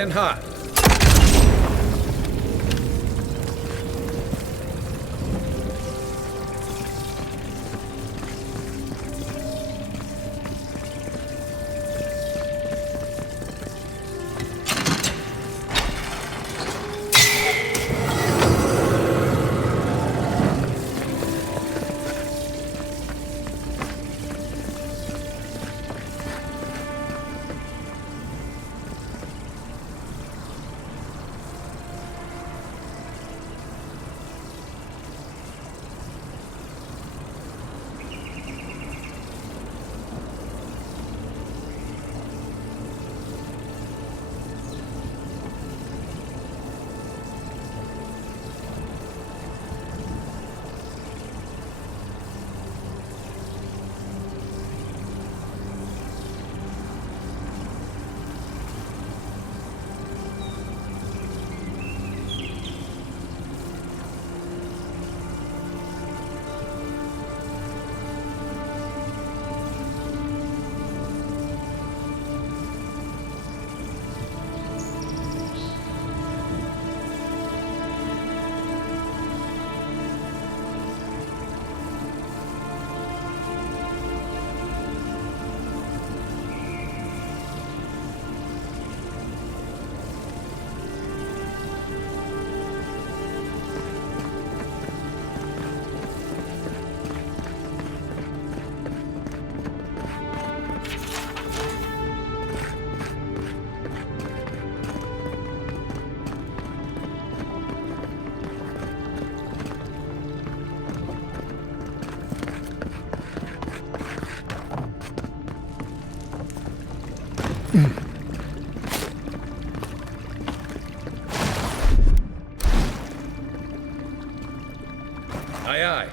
in hot. Aye, aye.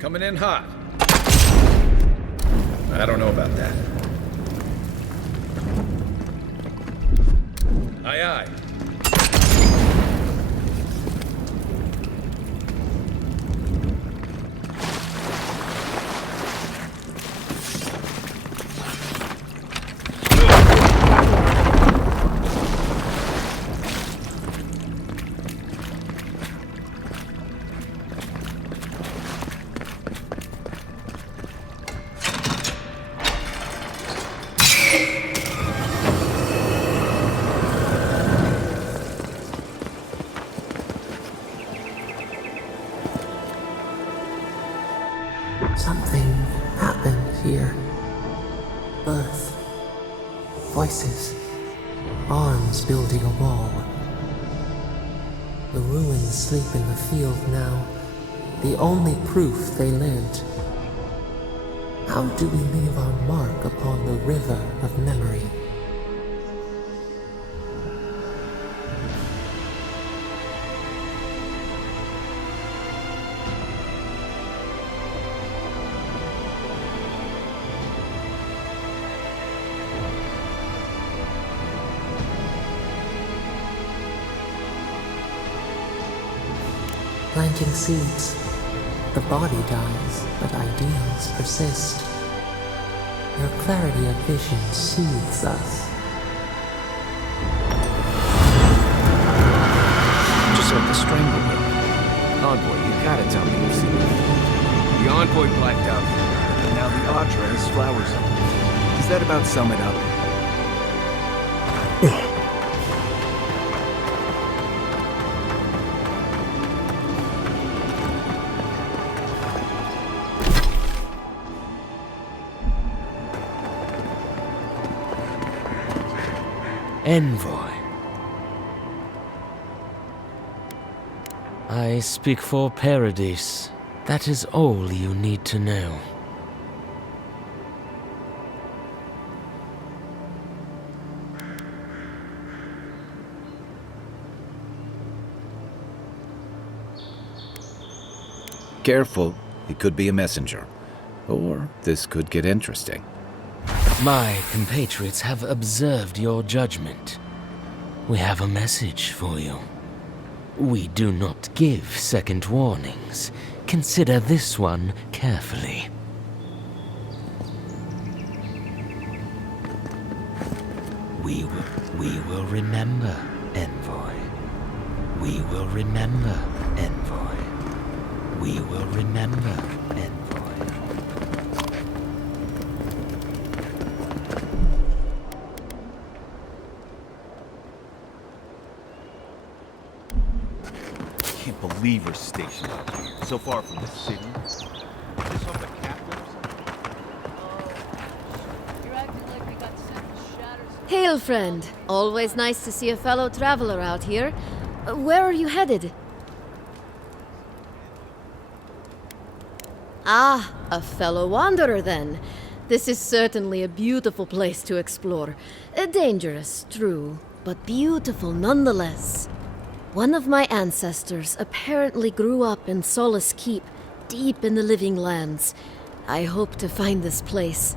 Coming in hot. I don't know about that. Aye, aye. Something happened here. Birth. Voices. Arms building a wall. The ruins sleep in the field now. The only proof they lived. How do we leave our mark upon the river of memory? Planting seeds. The body dies, but ideals persist. Your clarity of vision soothes us. Just like the stranglehold. Envoy, you gotta tell me you've seen it. The Envoy blacked out, and now the Audra has flowers on it. Does that about sum it up? Envoy. I speak for Paradise. That is all you need to know. Careful, he could be a messenger. Or this could get interesting. My compatriots have observed your judgment. We have a message for you. We do not give second warnings. Consider this one carefully. We will remember, Envoy. We will remember, Envoy. We will remember, Envoy. Can't believe we're stationed out here, so far from the city. Is this off the capital or something? You're acting like we got sent to shatters. Hail, friend. Always nice to see a fellow traveler out here. Where are you headed? Ah, a fellow wanderer then. This is certainly a beautiful place to explore. Dangerous, true, but beautiful nonetheless. One of my ancestors apparently grew up in Solace Keep, deep in the living lands. I hope to find this place.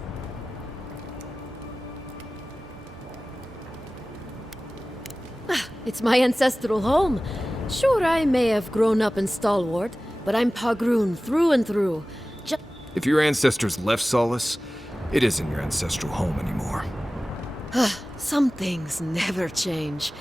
It's my ancestral home. Sure, I may have grown up in Stalwart, but I'm Pagroon through and through. If your ancestors left Solace, it isn't your ancestral home anymore. Some things never change.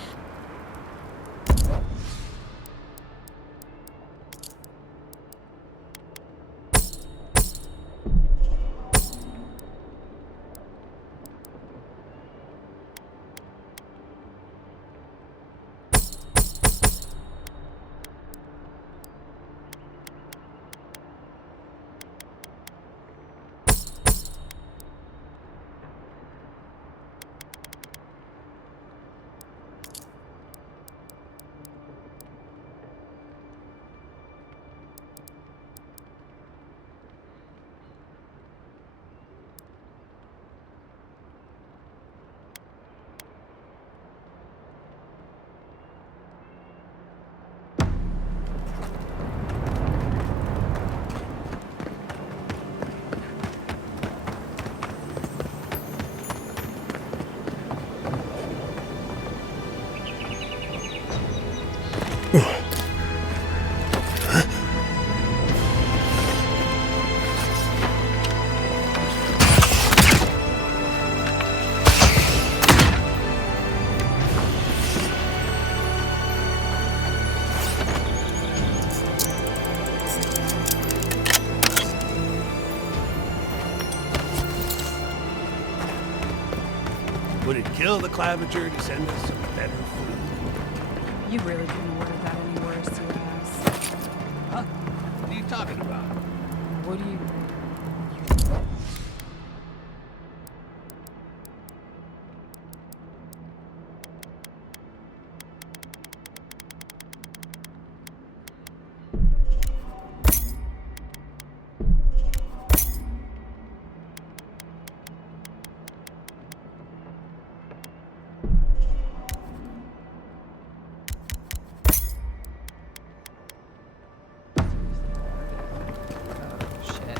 Would it kill the Clavager to send us some better food? You really couldn't order that any worse, you ass. Huh? What are you talking about? What do you... Shit.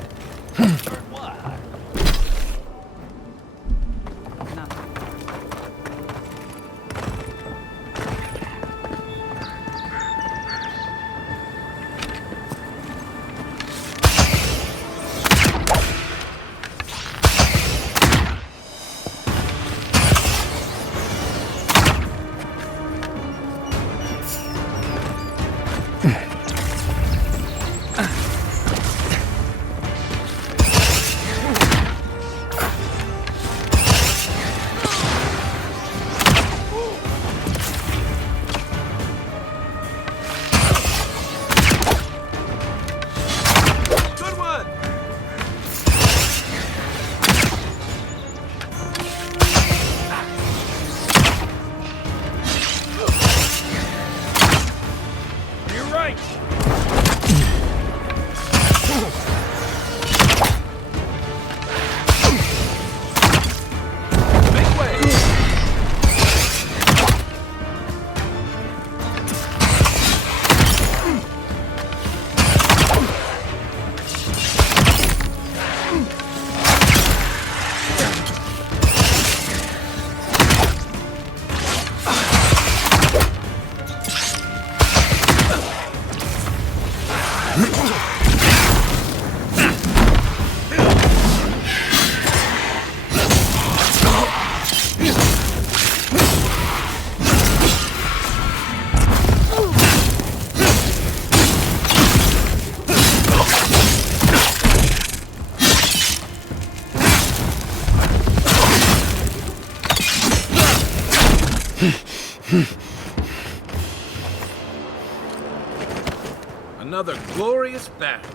Another glorious battle.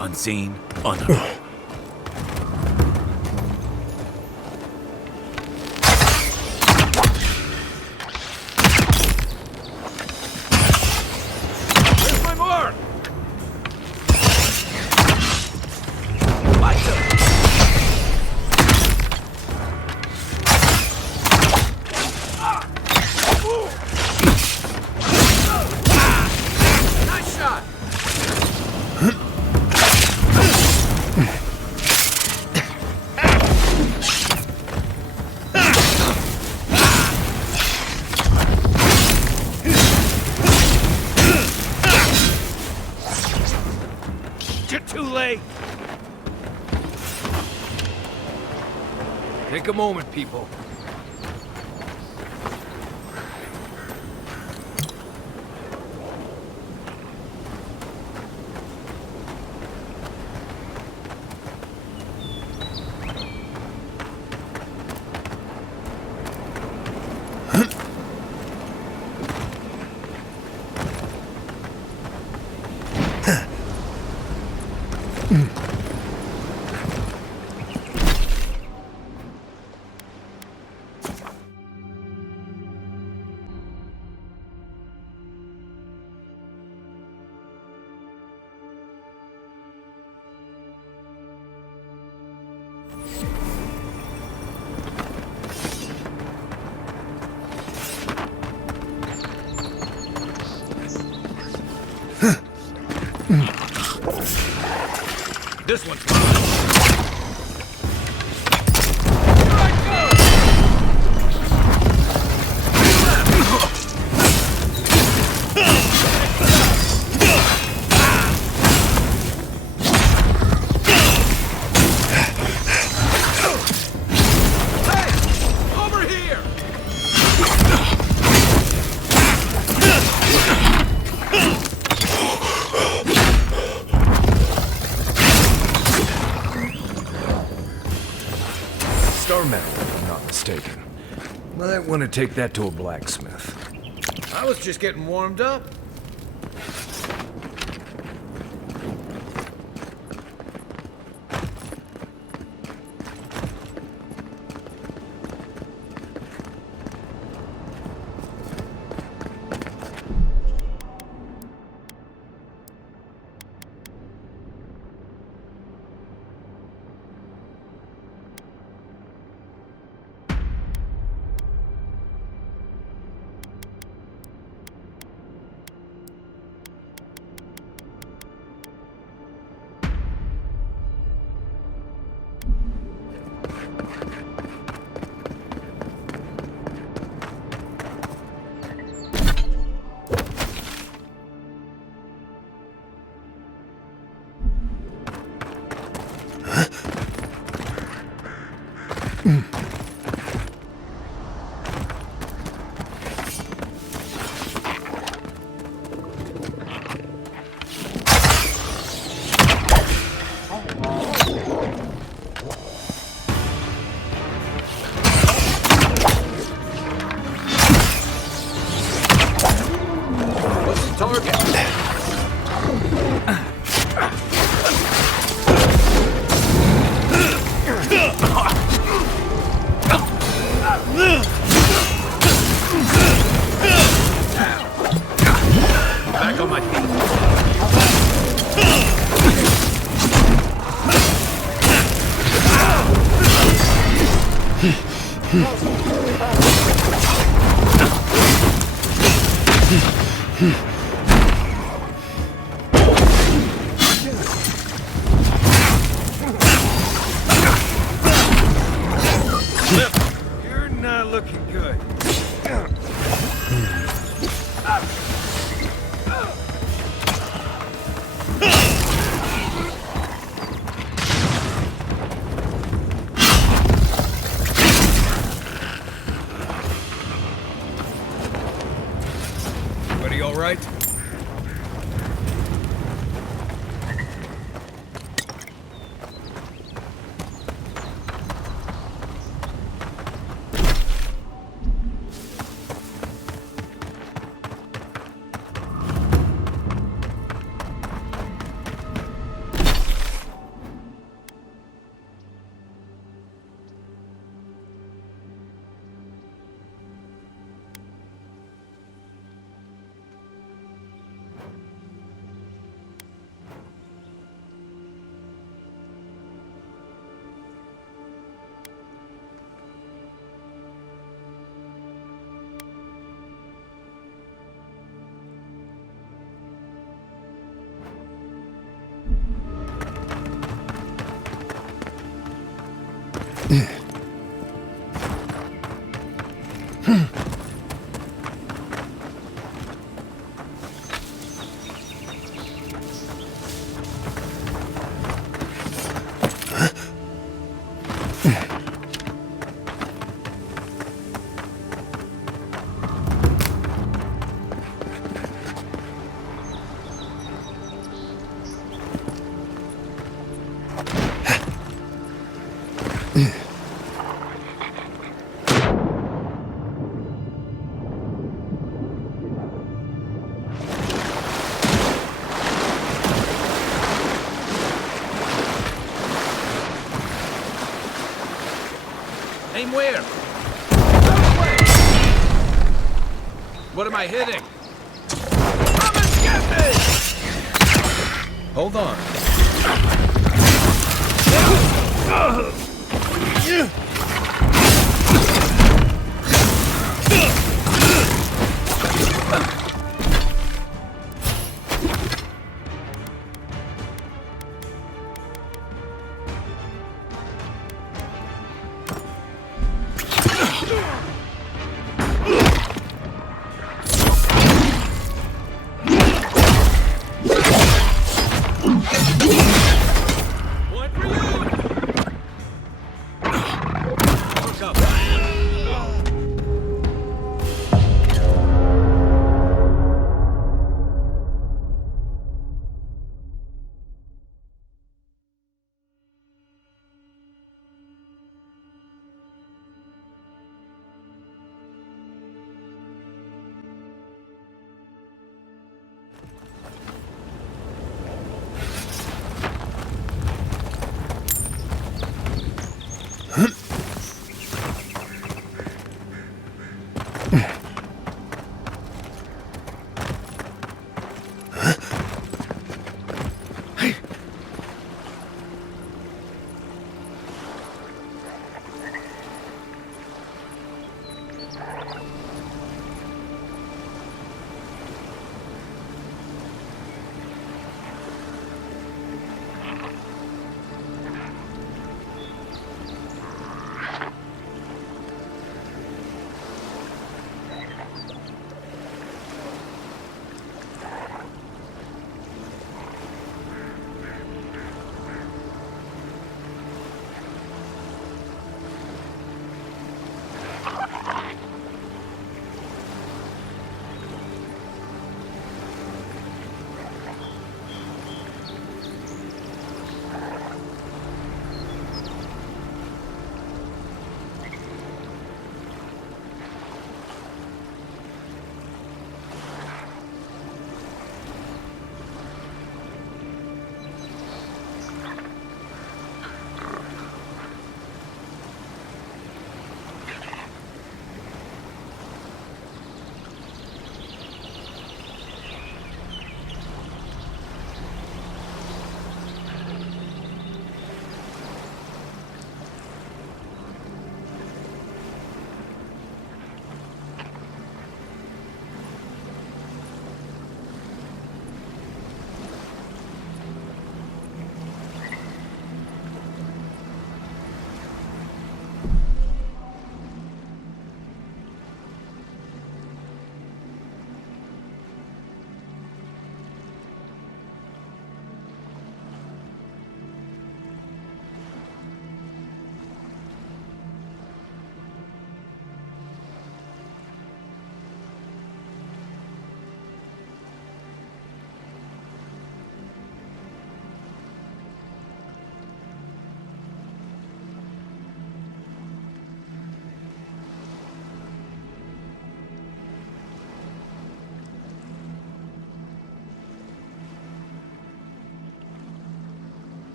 Unseen, unheard. Where's my mark? Nice shot! You're too late. Take a moment, people. This one's over here! Star metal, if I'm not mistaken. Might want to take that to a blacksmith. I was just getting warmed up. What's the target? Back on my feet. looking good. Everybody all right? Aim where? What am I hitting? Come and get me! Hold on. One for you!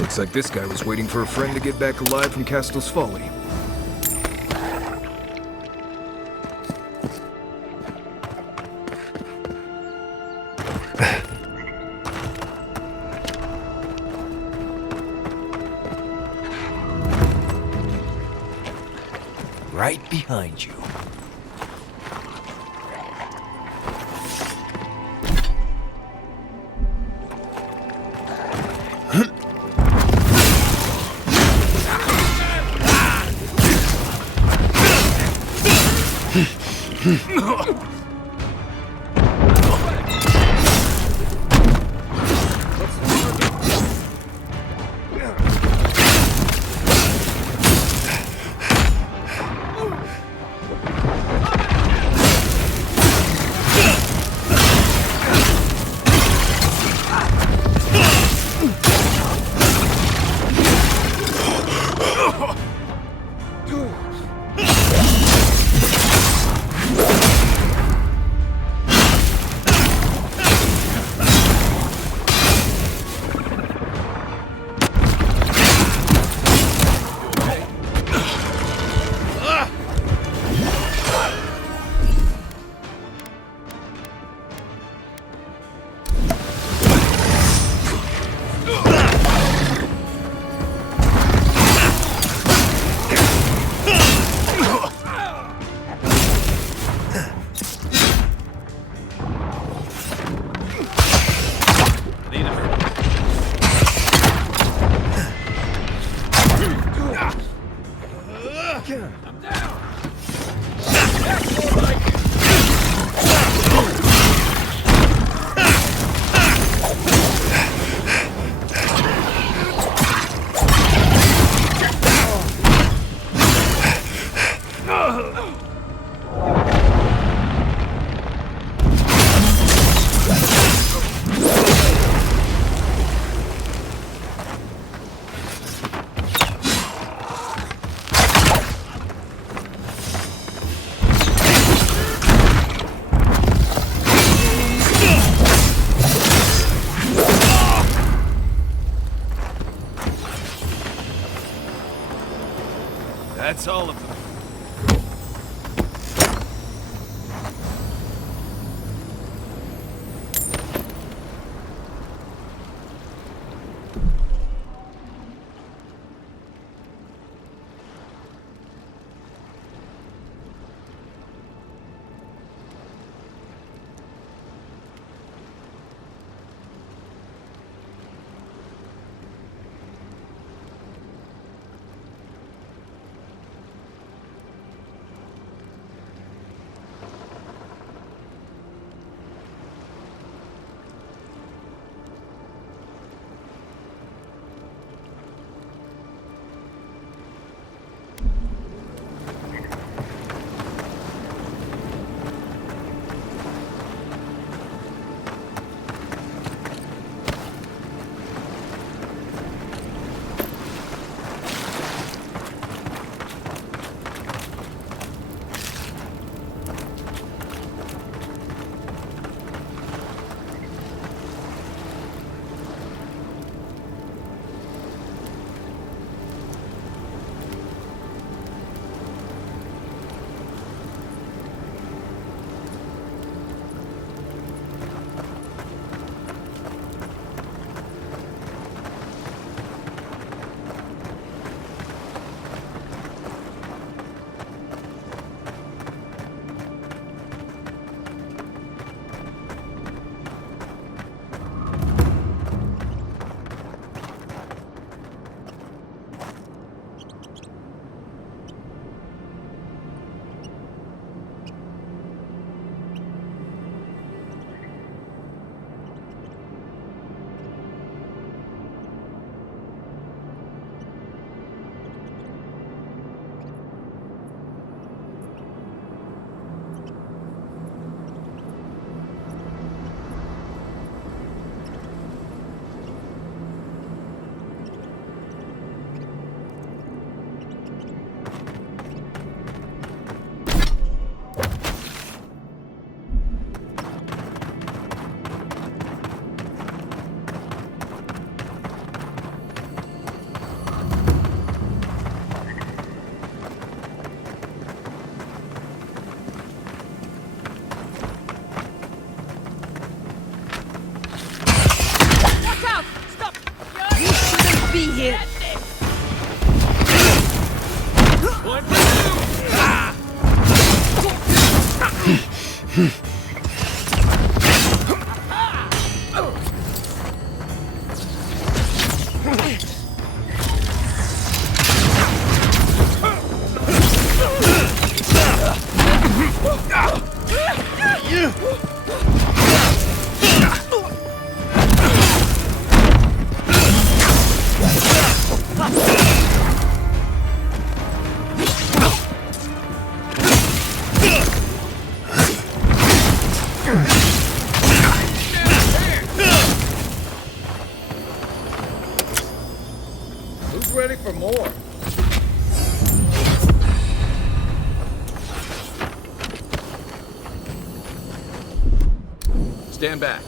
Looks like this guy was waiting for a friend to get back alive from Castle's Folly. Right behind you. That's all of them. be here! One for two! Ah! Who's ready for more? Stand back.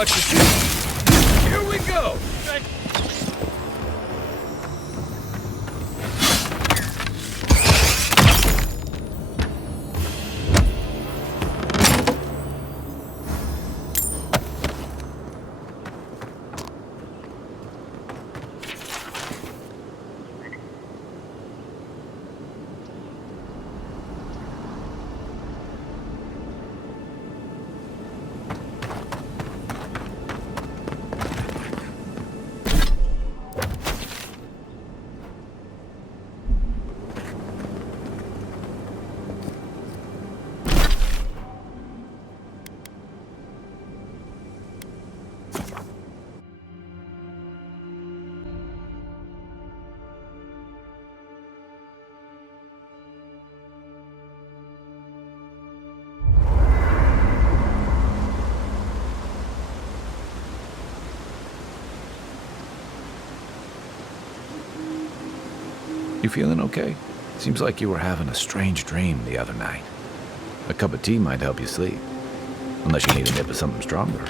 Watch your shoot. Here we go! You feeling okay? Seems like you were having a strange dream the other night. A cup of tea might help you sleep. Unless you need a nip of something stronger.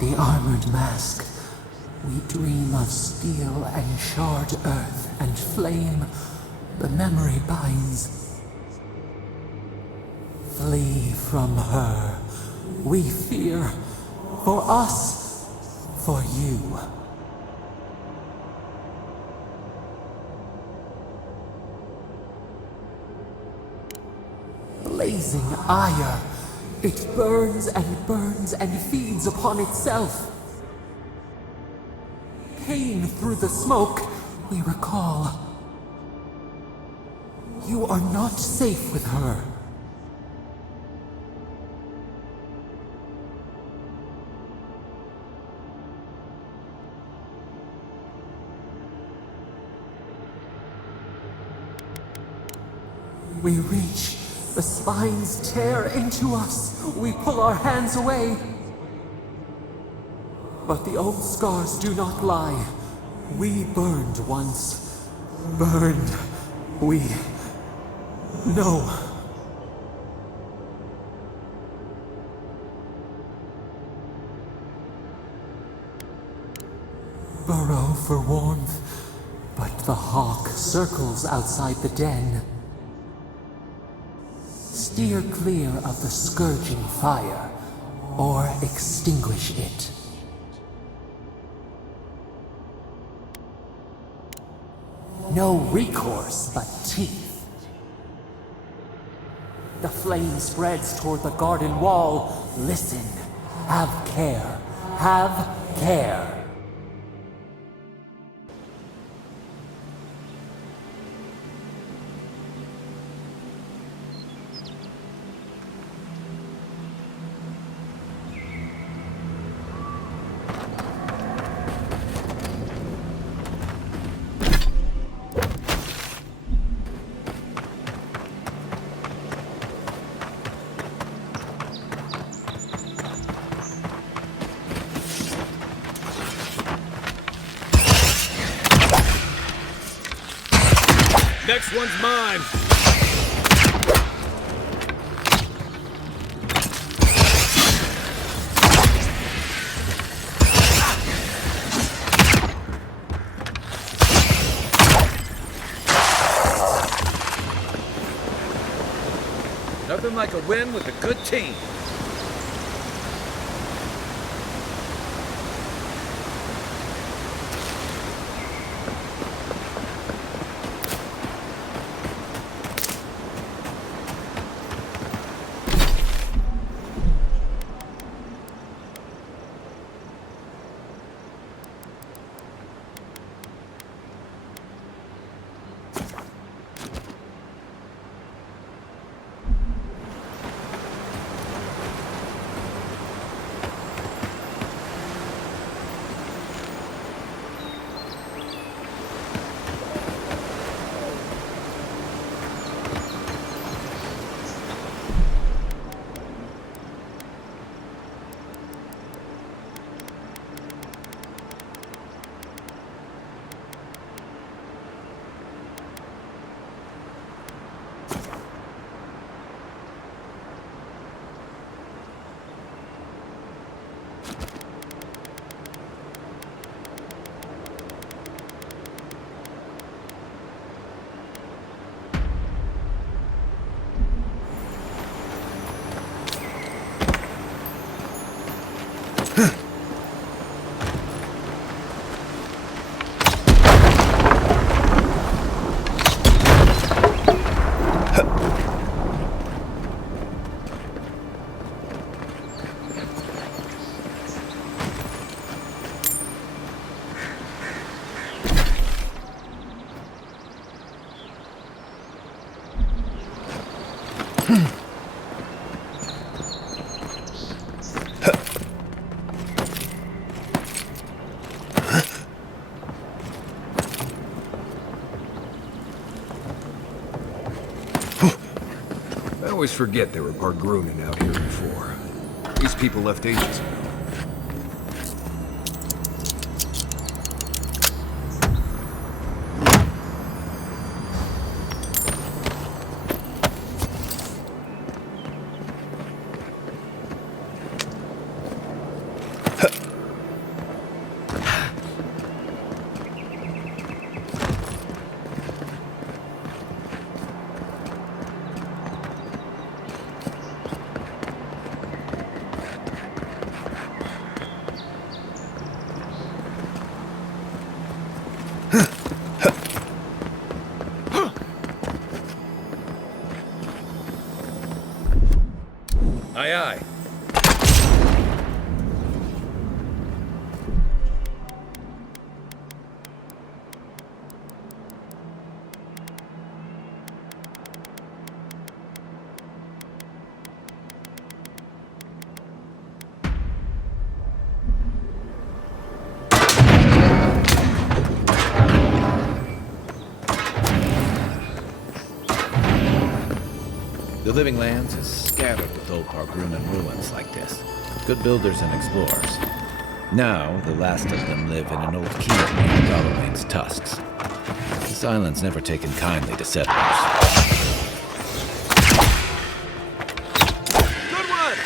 The armored mask. We dream of steel and shard earth and flame. The memory binds. Flee from her. We fear. For us. For you. Blazing ire. It burns and feeds upon itself. Pain through the smoke, we recall. You are not safe with her. We reach. The spines tear into us. We pull our hands away. But the old scars do not lie. We burned once. Burned. We know. Burrow for warmth, but the hawk circles outside the den. Steer clear of the scourging fire, or extinguish it. No recourse but teeth. The flame spreads toward the garden wall. Listen. Have care. Have care. Next one's mine. Nothing like a win with a good team. I always forget there were Bargroonin out here before. These people left ages ago. Aye, aye. The Living Lands is scattered with old Bargroonin ruins like this. Good builders and explorers. Now, the last of them live in an old keep near Galloway's tusks. This island's never taken kindly to settlers. Good one!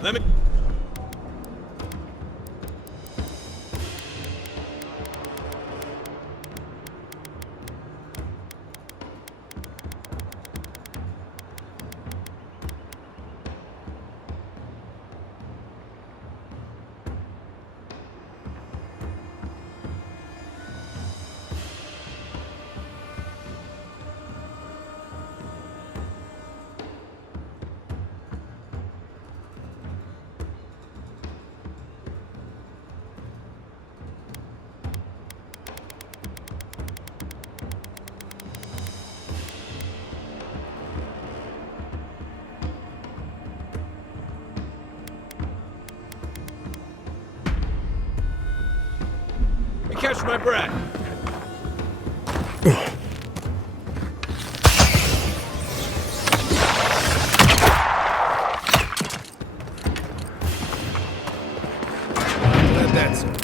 Let me... Catch my breath. That's it.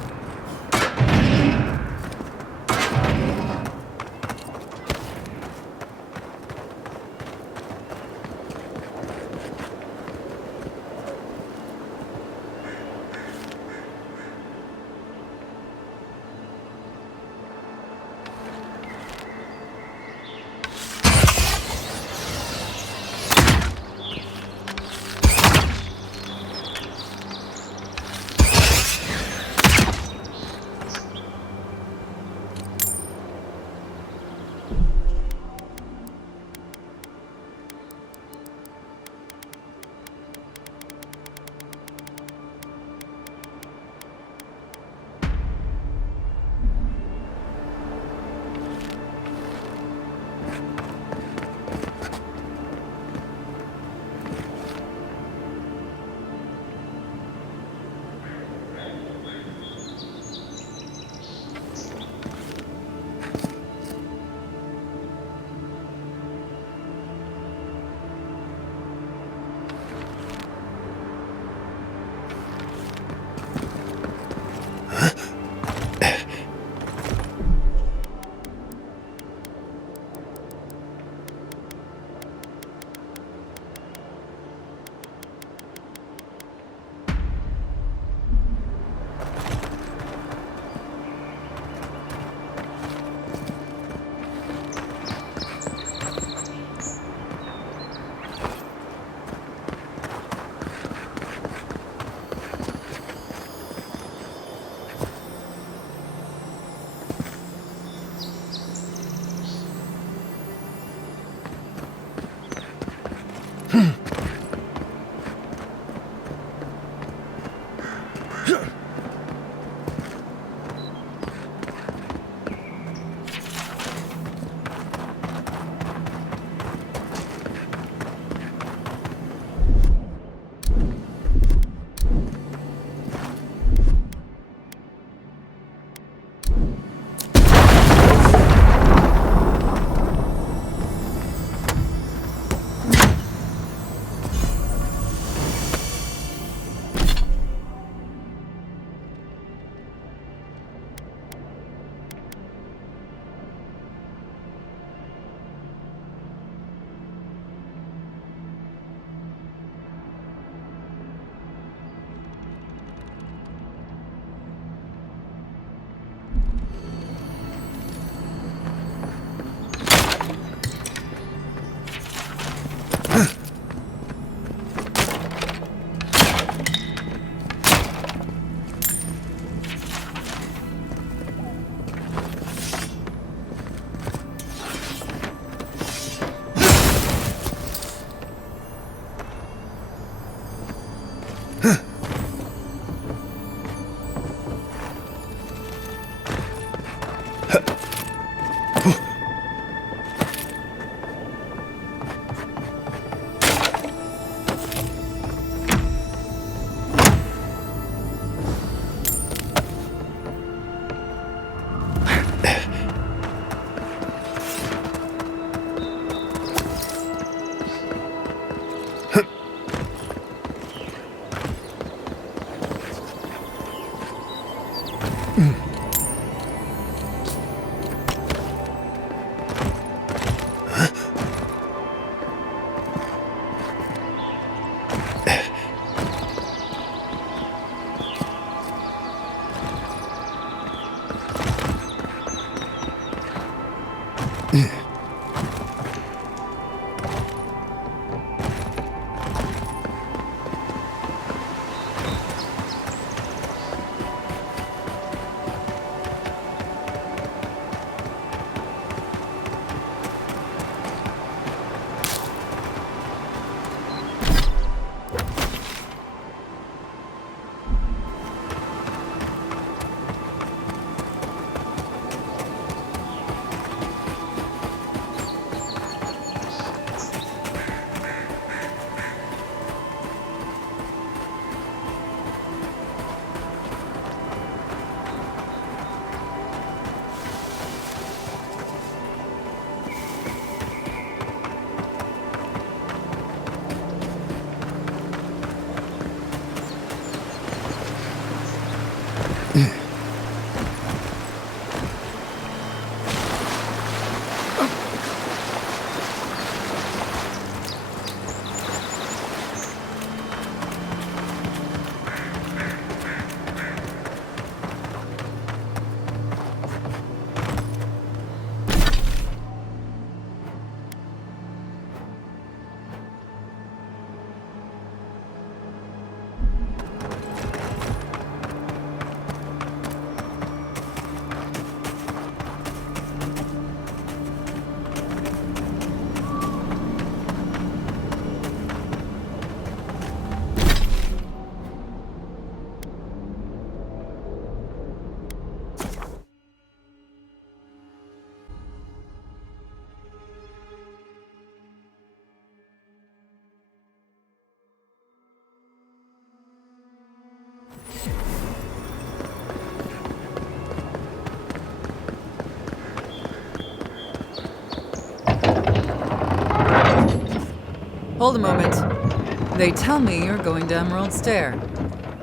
Hold a moment. They tell me you're going to Emerald Stair.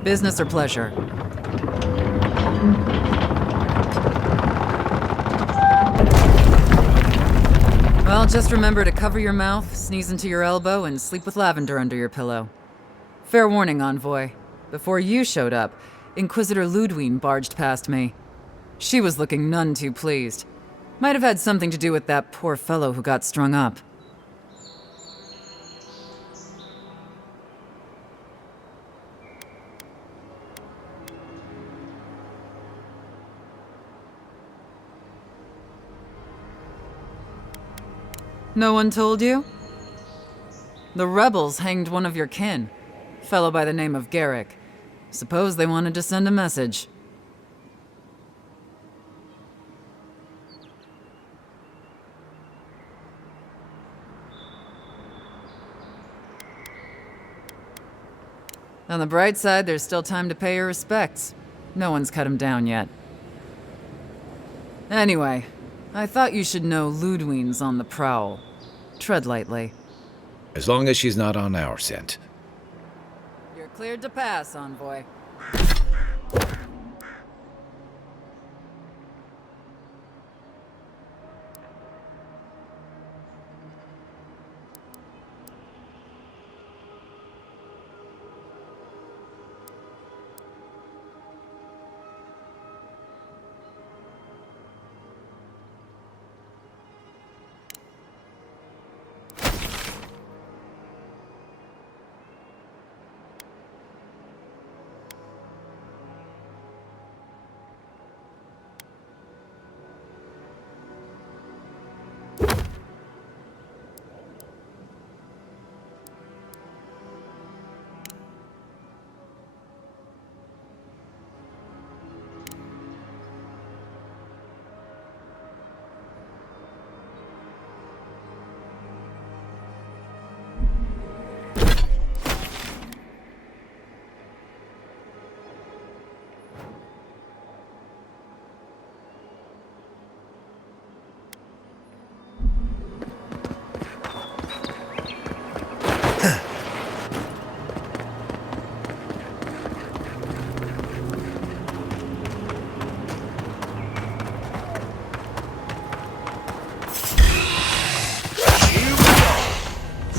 Business or pleasure? Well, just remember to cover your mouth, sneeze into your elbow, and sleep with lavender under your pillow. Fair warning, Envoy. Before you showed up, Inquisitor Ludwine barged past me. She was looking none too pleased. Might have had something to do with that poor fellow who got strung up. No one told you? The rebels hanged one of your kin, fellow by the name of Garrick. Suppose they wanted to send a message. On the bright side, there's still time to pay your respects. No one's cut him down yet. Anyway, I thought you should know Ludwine's on the prowl. Tread lightly. As long as she's not on our scent. You're cleared to pass, Envoy.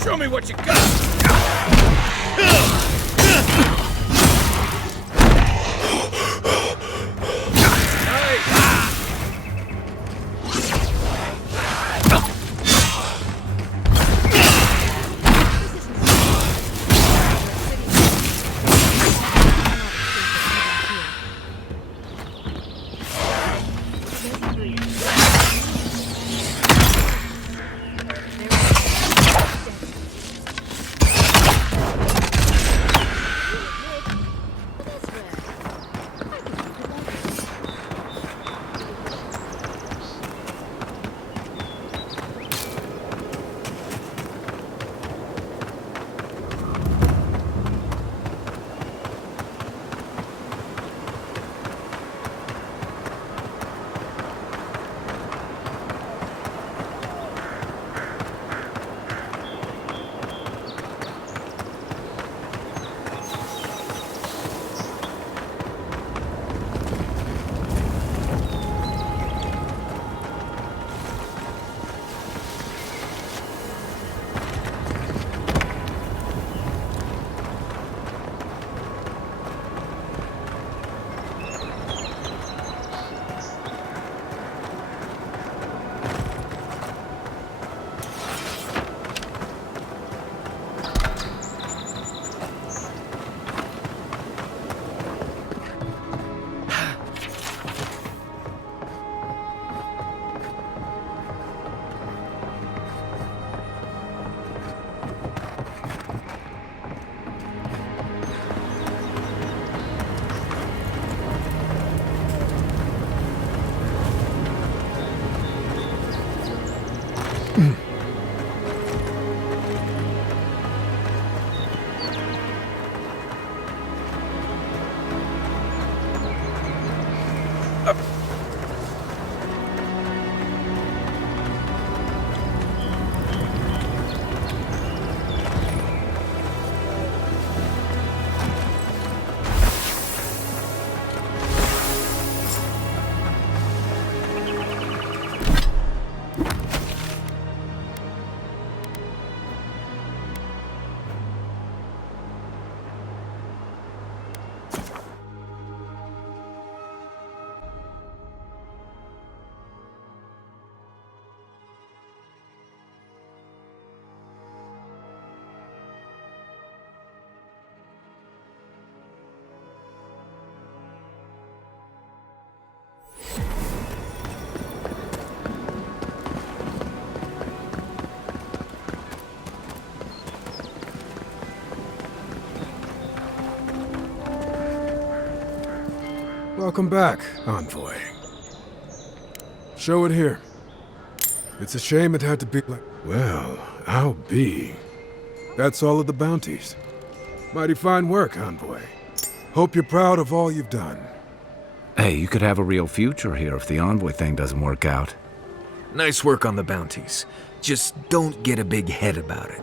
Show me what you got! Welcome back, Envoy. Show it here. It's a shame it had to be like... Well, I'll be. That's all of the bounties. Mighty fine work, Envoy. Hope you're proud of all you've done. Hey, you could have a real future here if the Envoy thing doesn't work out. Nice work on the bounties. Just don't get a big head about it.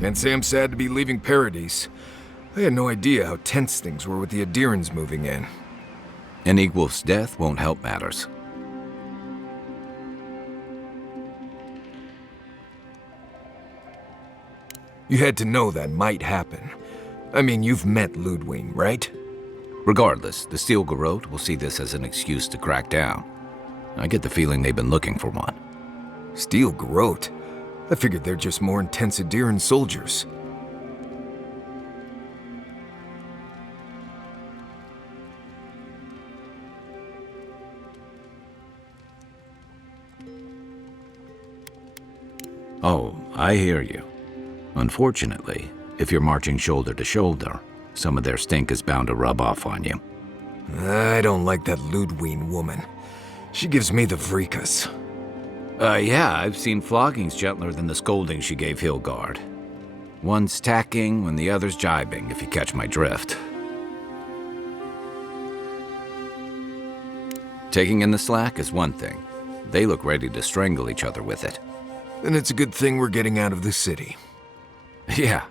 Can't say I'm sad to be leaving Paradise. I had no idea how tense things were with the Adirans moving in. An Eagwolf's death won't help matters. You had to know that might happen. I mean, you've met Ludwig, right? Regardless, the Steel Garrote will see this as an excuse to crack down. I get the feeling they've been looking for one. Steel Garrote? I figured they're just more intense Adiran soldiers. Oh, I hear you. Unfortunately, if you're marching shoulder to shoulder, some of their stink is bound to rub off on you. I don't like that Ludwig woman. She gives me the vreekas. Yeah, I've seen floggings gentler than the scolding she gave Hilgard. One's tacking when the other's jibing, if you catch my drift. Taking in the slack is one thing. They look ready to strangle each other with it. Then it's a good thing we're getting out of the city. Yeah.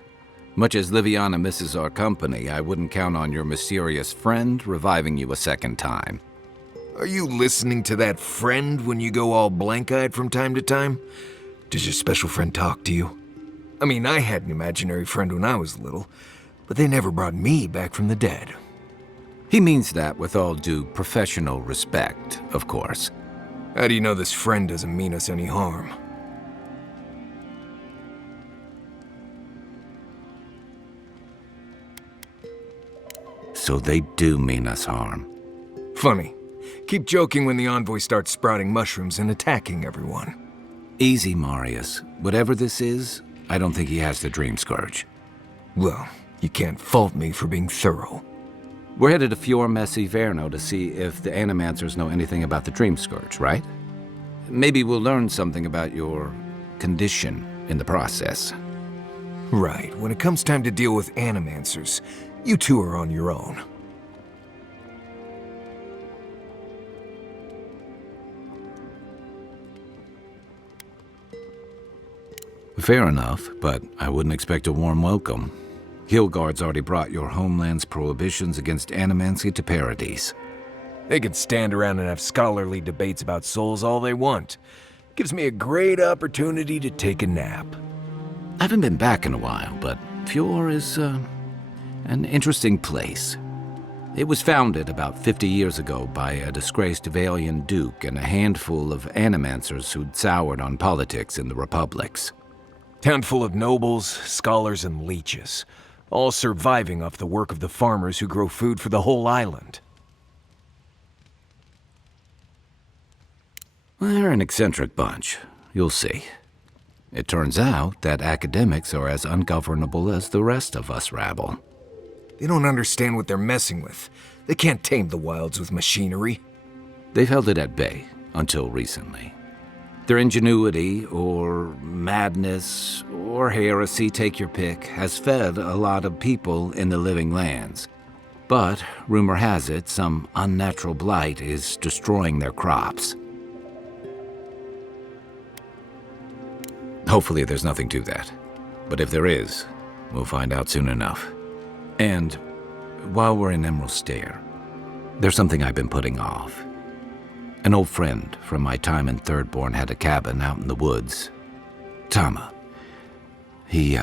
Much as Liviana misses our company, I wouldn't count on your mysterious friend reviving you a second time. Are you listening to that friend when you go all blank-eyed from time to time? Does your special friend talk to you? I mean, I had an imaginary friend when I was little, but they never brought me back from the dead. He means that with all due professional respect, of course. How do you know this friend doesn't mean us any harm? So they do mean us harm. Funny. Keep joking when the Envoy starts sprouting mushrooms and attacking everyone. Easy, Marius. Whatever this is, I don't think he has the Dream Scourge. Well, you can't fault me for being thorough. We're headed to Fior Messi Verno to see if the Animancers know anything about the Dream Scourge, right? Maybe we'll learn something about your condition in the process. Right. When it comes time to deal with Animancers, you two are on your own. Fair enough, but I wouldn't expect a warm welcome. Hilgard's already brought your homeland's prohibitions against animancy to Paradise. They can stand around and have scholarly debates about souls all they want. Gives me a great opportunity to take a nap. I haven't been back in a while, but Fior is, an interesting place. It was founded about 50 years ago by a disgraced Valian duke and a handful of animancers who'd soured on politics in the republics. Town full of nobles, scholars, and leeches, all surviving off the work of the farmers who grow food for the whole island. They're an eccentric bunch. You'll see. It turns out that academics are as ungovernable as the rest of us rabble. They don't understand what they're messing with. They can't tame the wilds with machinery. They've held it at bay, until recently. Their ingenuity, or madness, or heresy, take your pick, has fed a lot of people in the living lands. But, rumor has it, some unnatural blight is destroying their crops. Hopefully there's nothing to that. But if there is, we'll find out soon enough. And while we're in Emerald Stair, there's something I've been putting off. An old friend from my time in Thirdborn had a cabin out in the woods. Tama. He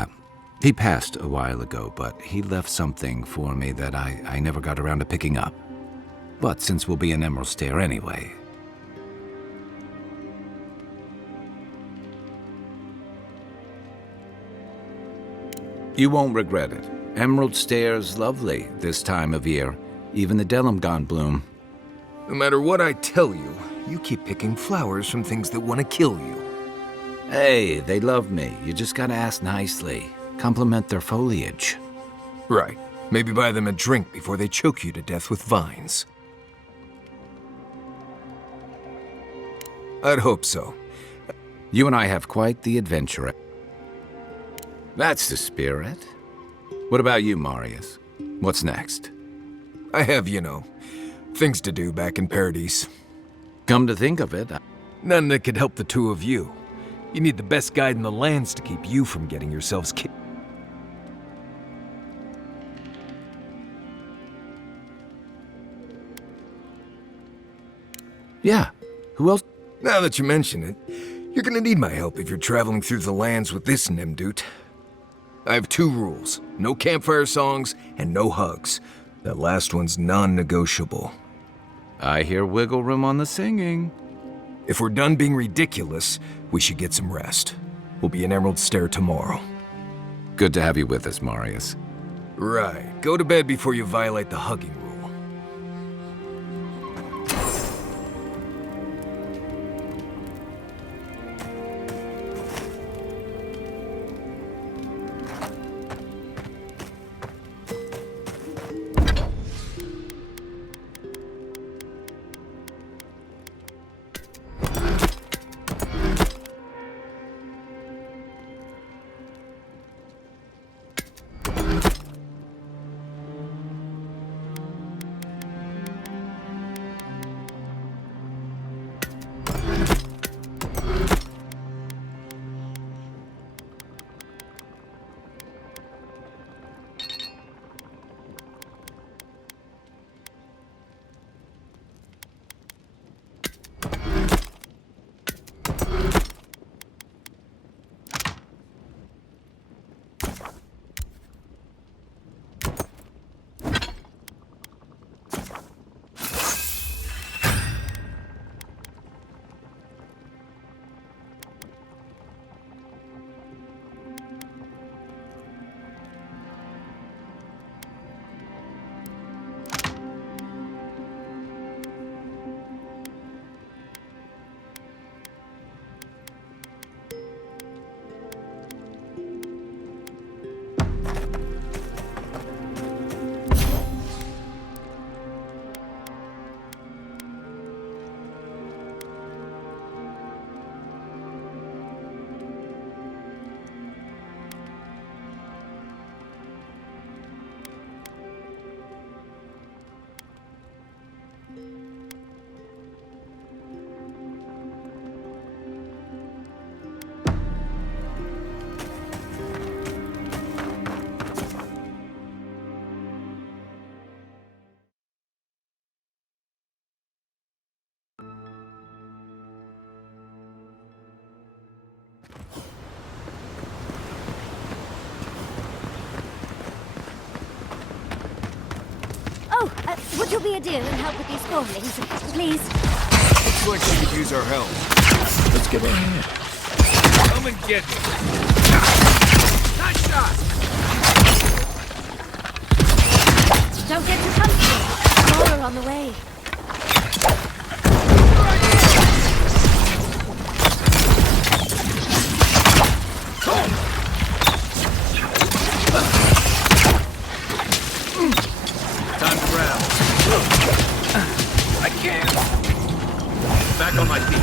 passed a while ago, but he left something for me that I never got around to picking up. But since we'll be in Emerald Stair anyway... You won't regret it. Emerald Stair's lovely this time of year. Even the Delimgon bloom. No matter what I tell you, you keep picking flowers from things that want to kill you. Hey, they love me. You just gotta ask nicely. Compliment their foliage. Right. Maybe buy them a drink before they choke you to death with vines. I'd hope so. You and I have quite the adventure. That's the spirit. What about you, Marius? What's next? I have, things to do back in Paradise. Come to think of it... None that could help the two of you. You need the best guide in the lands to keep you from getting yourselves killed. Yeah. Who else? Now that you mention it, you're gonna need my help if you're traveling through the lands with this Nimdut. I have 2 rules. No campfire songs and no hugs. That last one's non-negotiable. I hear wiggle room on the singing. If we're done being ridiculous, we should get some rest. We'll be in Emerald Stair tomorrow. Good to have you with us, Marius. Right. Go to bed before you violate the hugging rule. Would you be a dear and help with these forelings, please? Looks like she could use our help. Let's give her a hand. Come and get me. Nice shot! Don't get too comfortable. More are on the way. Time to grab. I can't. Back on my feet.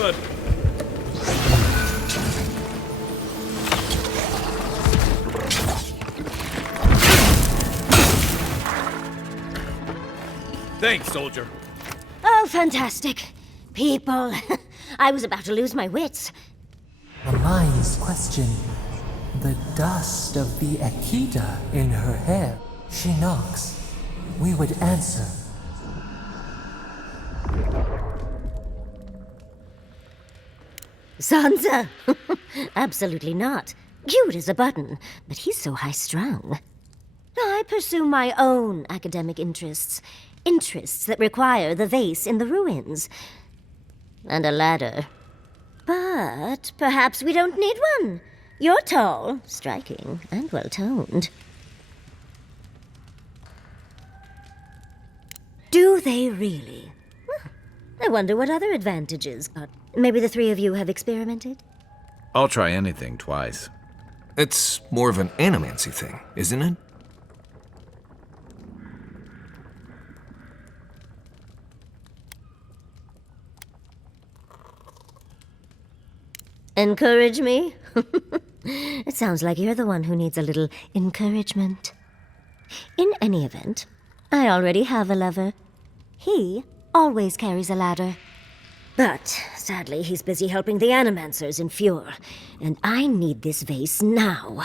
good. Thanks, soldier. Oh, fantastic. People. I was about to lose my wits. The mind's question. The dust of the Akita in her hair. She knocks. We would answer. Sansa? Absolutely not. Cute as a button, but he's so high-strung. I pursue my own academic interests. Interests that require the vase in the ruins. And a ladder. But perhaps we don't need one. You're tall, striking, and well-toned. Do they really? Well, I wonder what other advantages. Maybe the three of you have experimented? I'll try anything twice. It's more of an animancy thing, isn't it? Encourage me? It sounds like you're the one who needs a little encouragement. In any event, I already have a lover. He always carries a ladder. But, sadly, he's busy helping the Animancers in Fjord, and I need this vase now.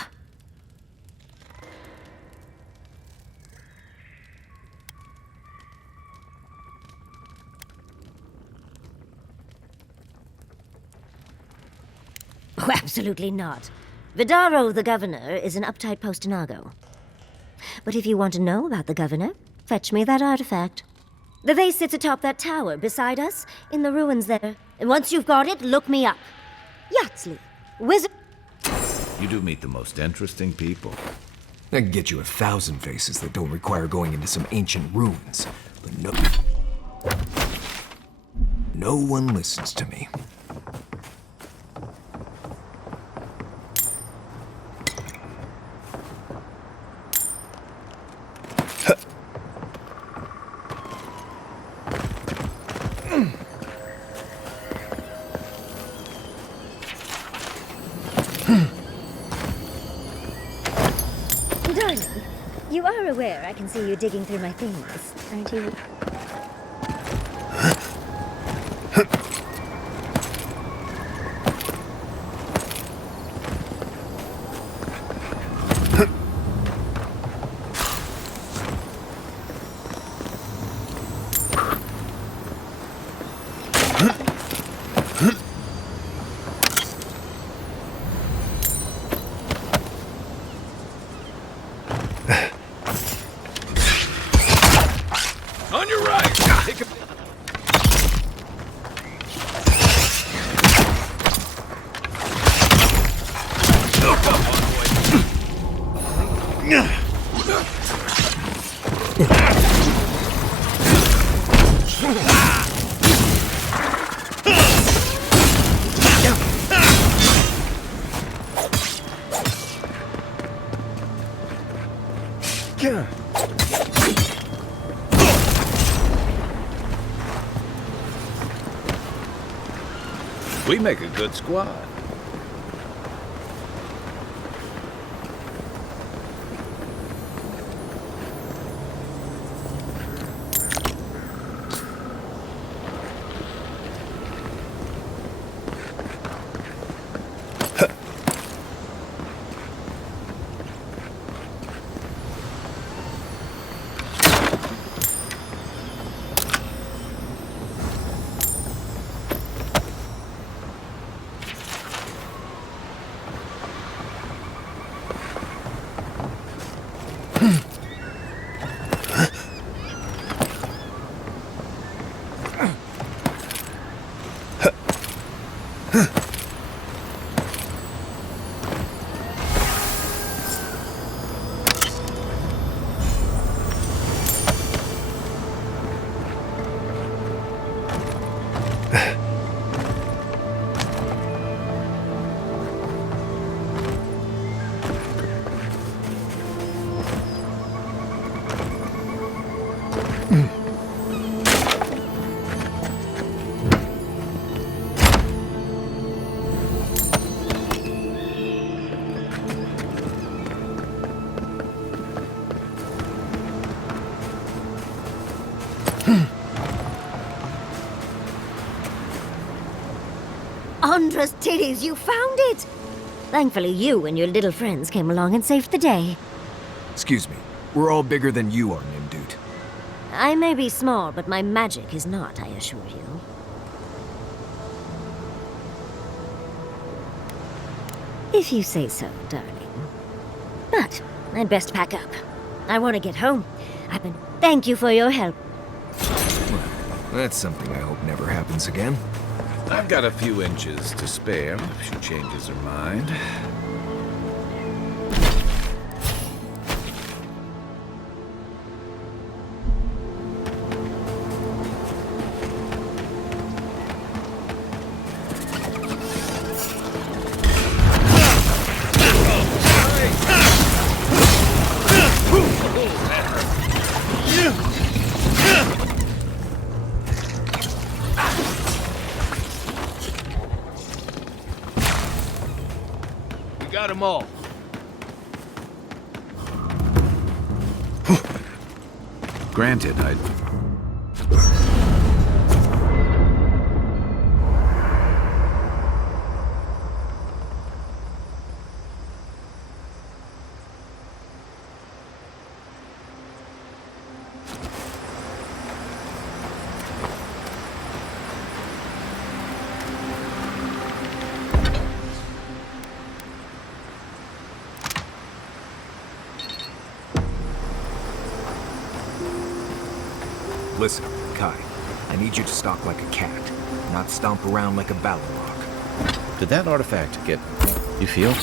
Oh, absolutely not. Vidaro, the governor, is an uptight postinago. But if you want to know about the governor, fetch me that artifact. The vase sits atop that tower beside us, in the ruins there. And once you've got it, look me up. Yatsley, wizard... You do meet the most interesting people. I can get you 1,000 faces that don't require going into some ancient ruins. But no one listens to me. Darling, you are aware I can see you digging through my things, aren't you? On your right! Take a... Look up, We make a good squad. Sandra's titties! You found it! Thankfully, you and your little friends came along and saved the day. Excuse me. We're all bigger than you are, Nimdude. I may be small, but my magic is not, I assure you. If you say so, darling. But I'd best pack up. I want to get home. Thank you for your help. Well, that's something I hope never happens again. I've got a few inches to spare if she changes her mind. Got them all. Granted, I'd... Listen, Kai, I need you to stalk like a cat, not stomp around like a ballarog. Did that artifact get... you feel?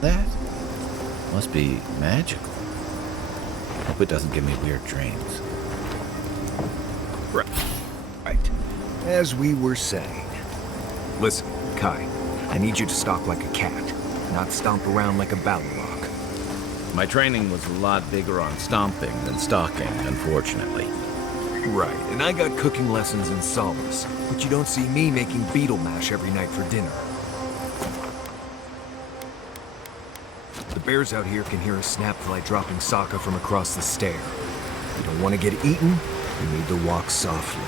That must be magical. Hope it doesn't give me weird dreams. Right. As we were saying. Listen, Kai, I need you to stalk like a cat, not stomp around like a ballarog. My training was a lot bigger on stomping than stalking, unfortunately. Right, and I got cooking lessons in solace, but you don't see me making beetle mash every night for dinner. The bears out here can hear a snapfly dropping Sokka from across the stair. You don't want to get eaten, you need to walk softly.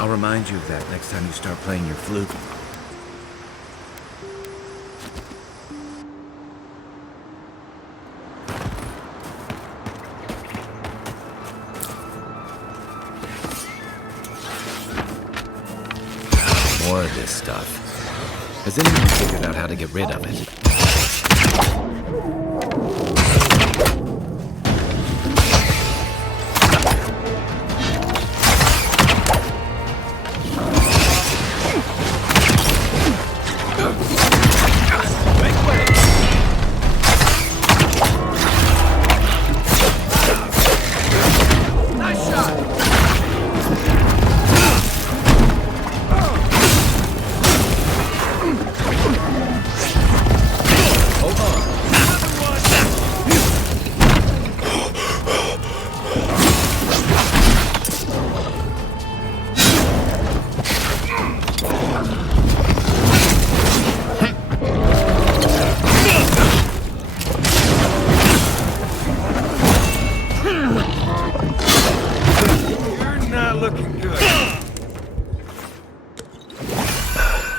I'll remind you of that next time you start playing your flute. More of this stuff. Has anyone figured out how to get rid of it?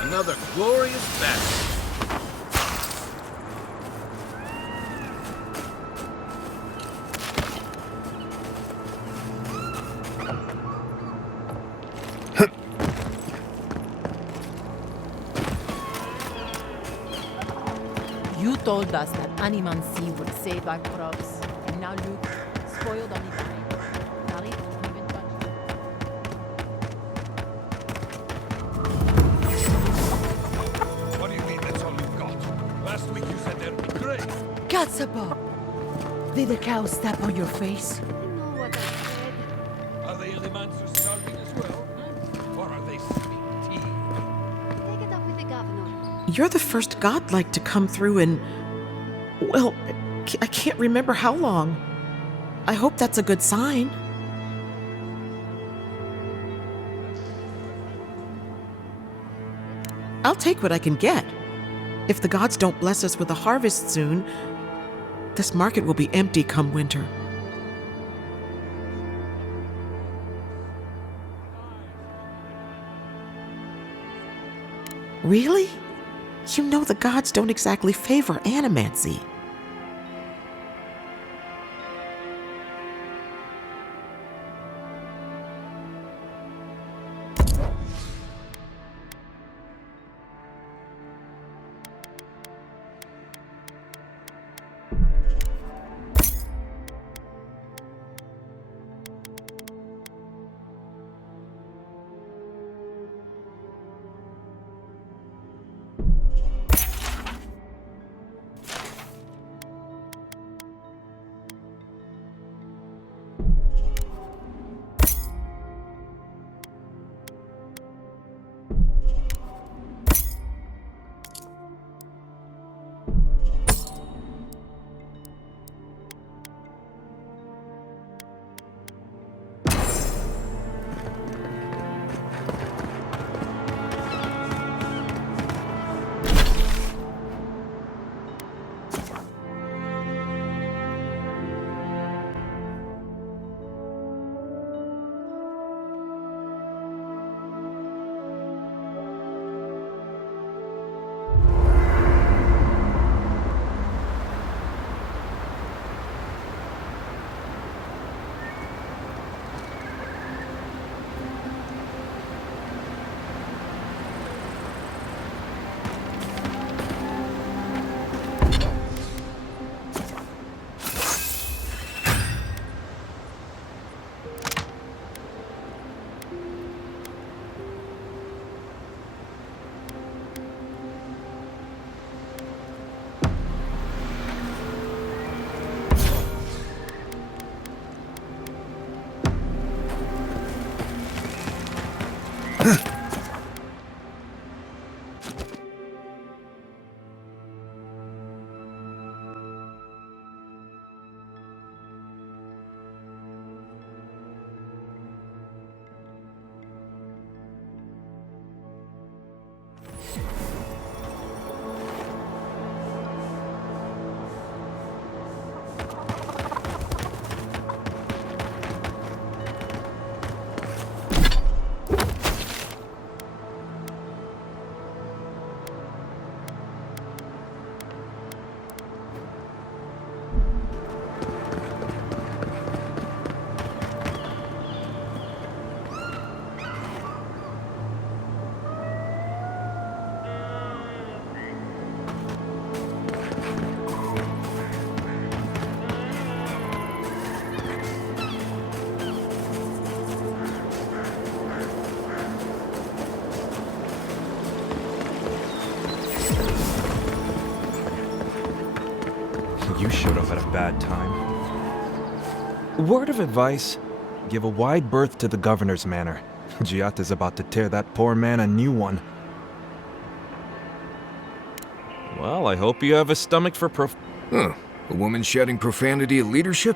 Another glorious battle. You told us that Animansi would save our crops, and now look, spoiled on the vine. Narit, even touched. What do you mean that's all you've got? Last week you said there'd be great. Katsapa! Did the cow step on your face? You know what I said. Are the Illimansus starving as well? Or are they sipping tea? Take it up with the governor. You're the first godlike to come through in... well, I can't remember how long. I hope that's a good sign. I'll take what I can get. If the gods don't bless us with a harvest soon, this market will be empty come winter. Really? You know the gods don't exactly favor animancy. You showed up at a bad time. Word of advice, give a wide berth to the governor's manor. Giat is about to tear that poor man a new one. Well, I hope you have a stomach for Huh. A woman shouting profanity at leadership?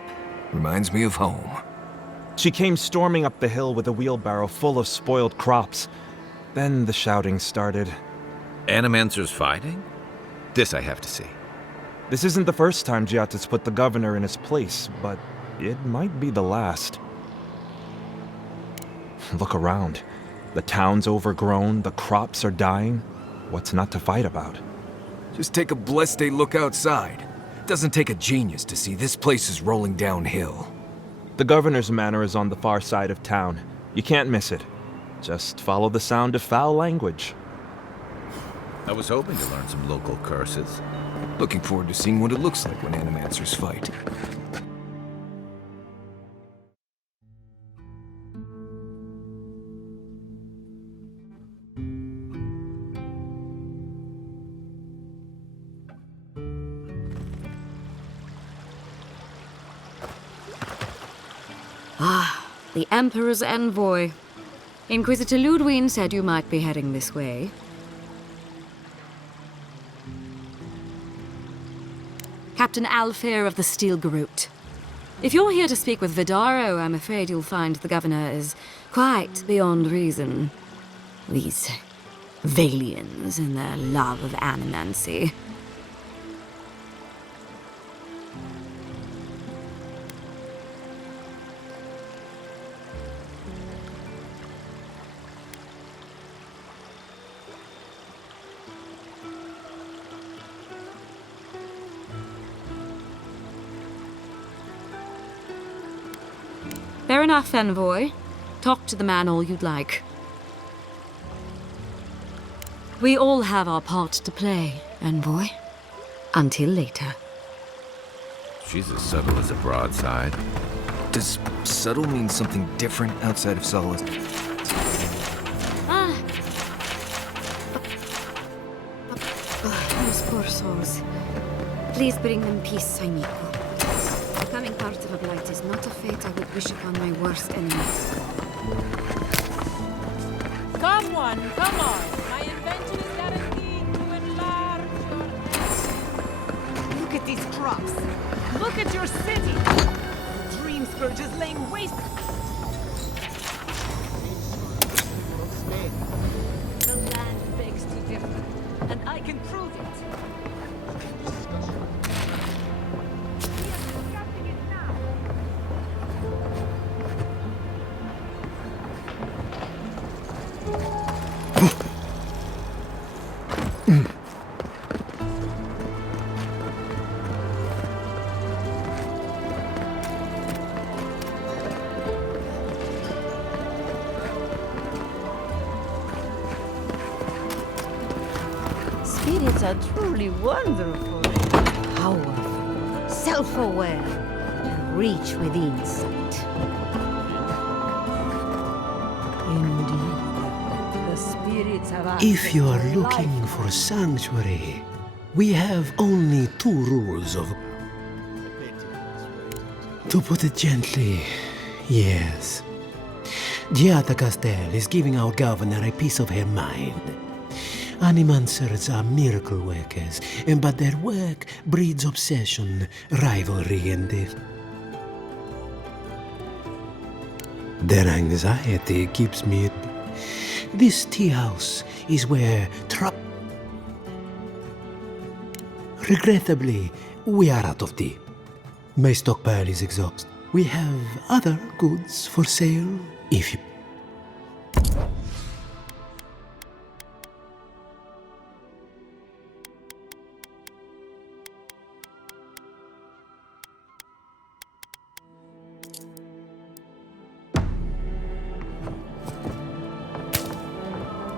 Reminds me of home. She came storming up the hill with a wheelbarrow full of spoiled crops. Then the shouting started. Animancers fighting? This I have to see. This isn't the first time Giat has put the governor in his place, but it might be the last. Look around. The town's overgrown, the crops are dying. What's not to fight about? Just take a blessed day look outside. Doesn't take a genius to see this place is rolling downhill. The governor's manor is on the far side of town. You can't miss it. Just follow the sound of foul language. I was hoping to learn some local curses. Looking forward to seeing what it looks like when animancers fight. Ah, the Emperor's envoy. Inquisitor Ludwig said you might be heading this way. Captain Alfir of the Steel Garrote. If you're here to speak with Vidaro, I'm afraid you'll find the governor is quite beyond reason. These Valians and their love of animancy. Fair enough, envoy. Talk to the man all you'd like. We all have our part to play, envoy. Until later. She's as subtle as a broadside. Does subtle mean something different outside of Solace? Those poor souls. Please bring them peace, Saimiko. Becoming part of a blight is not a fate I would wish upon my worst enemy. Someone, come on! My invention is guaranteed to enlarge your... Look at these crops! Look at your city! Dream Scourge is laying waste... The land begs to differ, and I can prove it. Spirits are truly wonderful, powerful, self-aware, and reach with insight. Indeed, the spirits have access If you are to looking life. for sanctuary, we have only 2 rules of... To put it gently, yes. Giada Castel is giving our governor a piece of her mind. Animancers are miracle workers, but their work breeds obsession, rivalry, and death. Their anxiety keeps me... This tea house is where Regrettably, we are out of tea. My stockpile is exhausted. We have other goods for sale, if you...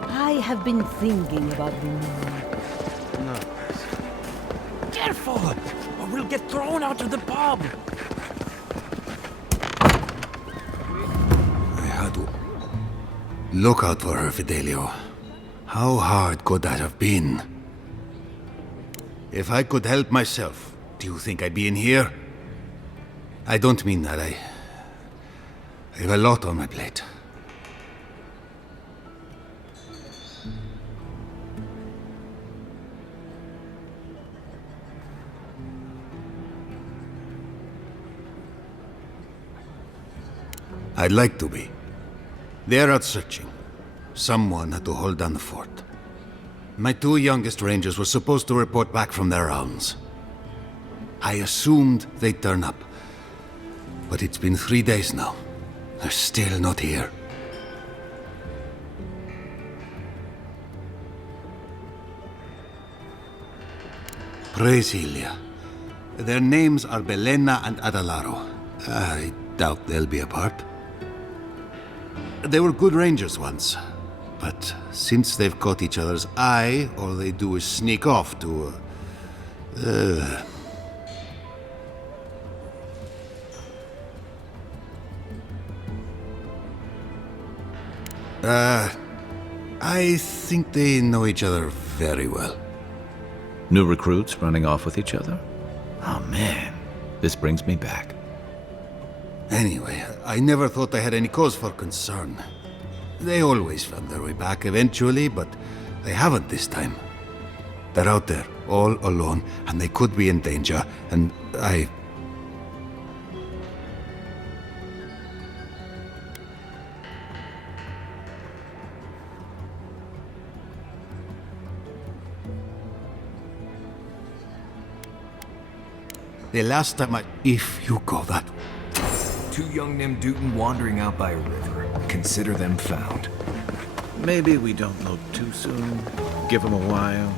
I have been thinking about the moon. No. Careful, or we'll get thrown out of the pub. I had to... Look out for her, Fidelio. How hard could that have been? If I could help myself, do you think I'd be in here? I don't mean that. I have a lot on my plate. I'd like to be. They're out searching. Someone had to hold down the fort. My 2 youngest rangers were supposed to report back from their rounds. I assumed they'd turn up. But it's been 3 days now. They're still not here. Praise Ilia. Their names are Belena and Adalaro. I doubt they'll be apart. They were good rangers once, but since they've caught each other's eye, all they do is sneak off to... I think they know each other very well. New recruits running off with each other? Oh man, this brings me back. Anyway, I never thought I had any cause for concern. They always found their way back eventually, but they haven't this time. They're out there, all alone, and they could be in danger, and The last time If you go that... Two young Nimdutin wandering out by a river. Consider them found. Maybe we don't look too soon. Give them a while.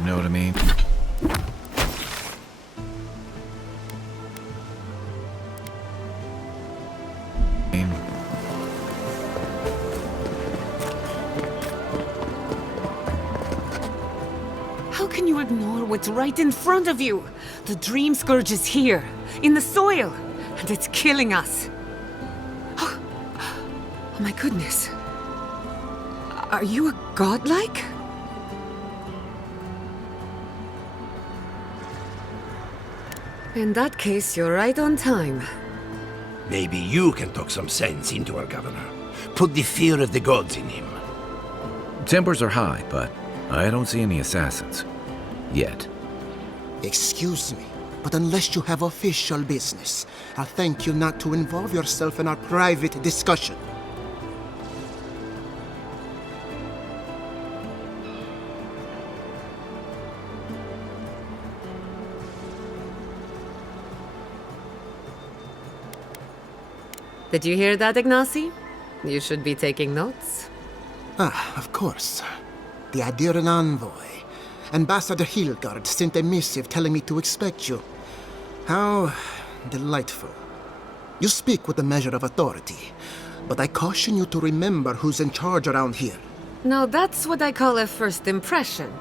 You know what I mean? How can you ignore what's right in front of you? The Dream Scourge is here, in the soil, and it's killing us. Oh my goodness. Are you a godlike? In that case, you're right on time. Maybe you can talk some sense into our governor. Put the fear of the gods in him. Tempers are high, but I don't see any assassins. Yet. Excuse me, but unless you have official business, I'll thank you not to involve yourself in our private discussion. Did you hear that, Ignacy? You should be taking notes. Ah, of course. The Adiran envoy. Ambassador Hilgard sent a missive telling me to expect you. How delightful. You speak with a measure of authority, but I caution you to remember who's in charge around here. Now that's what I call a first impression.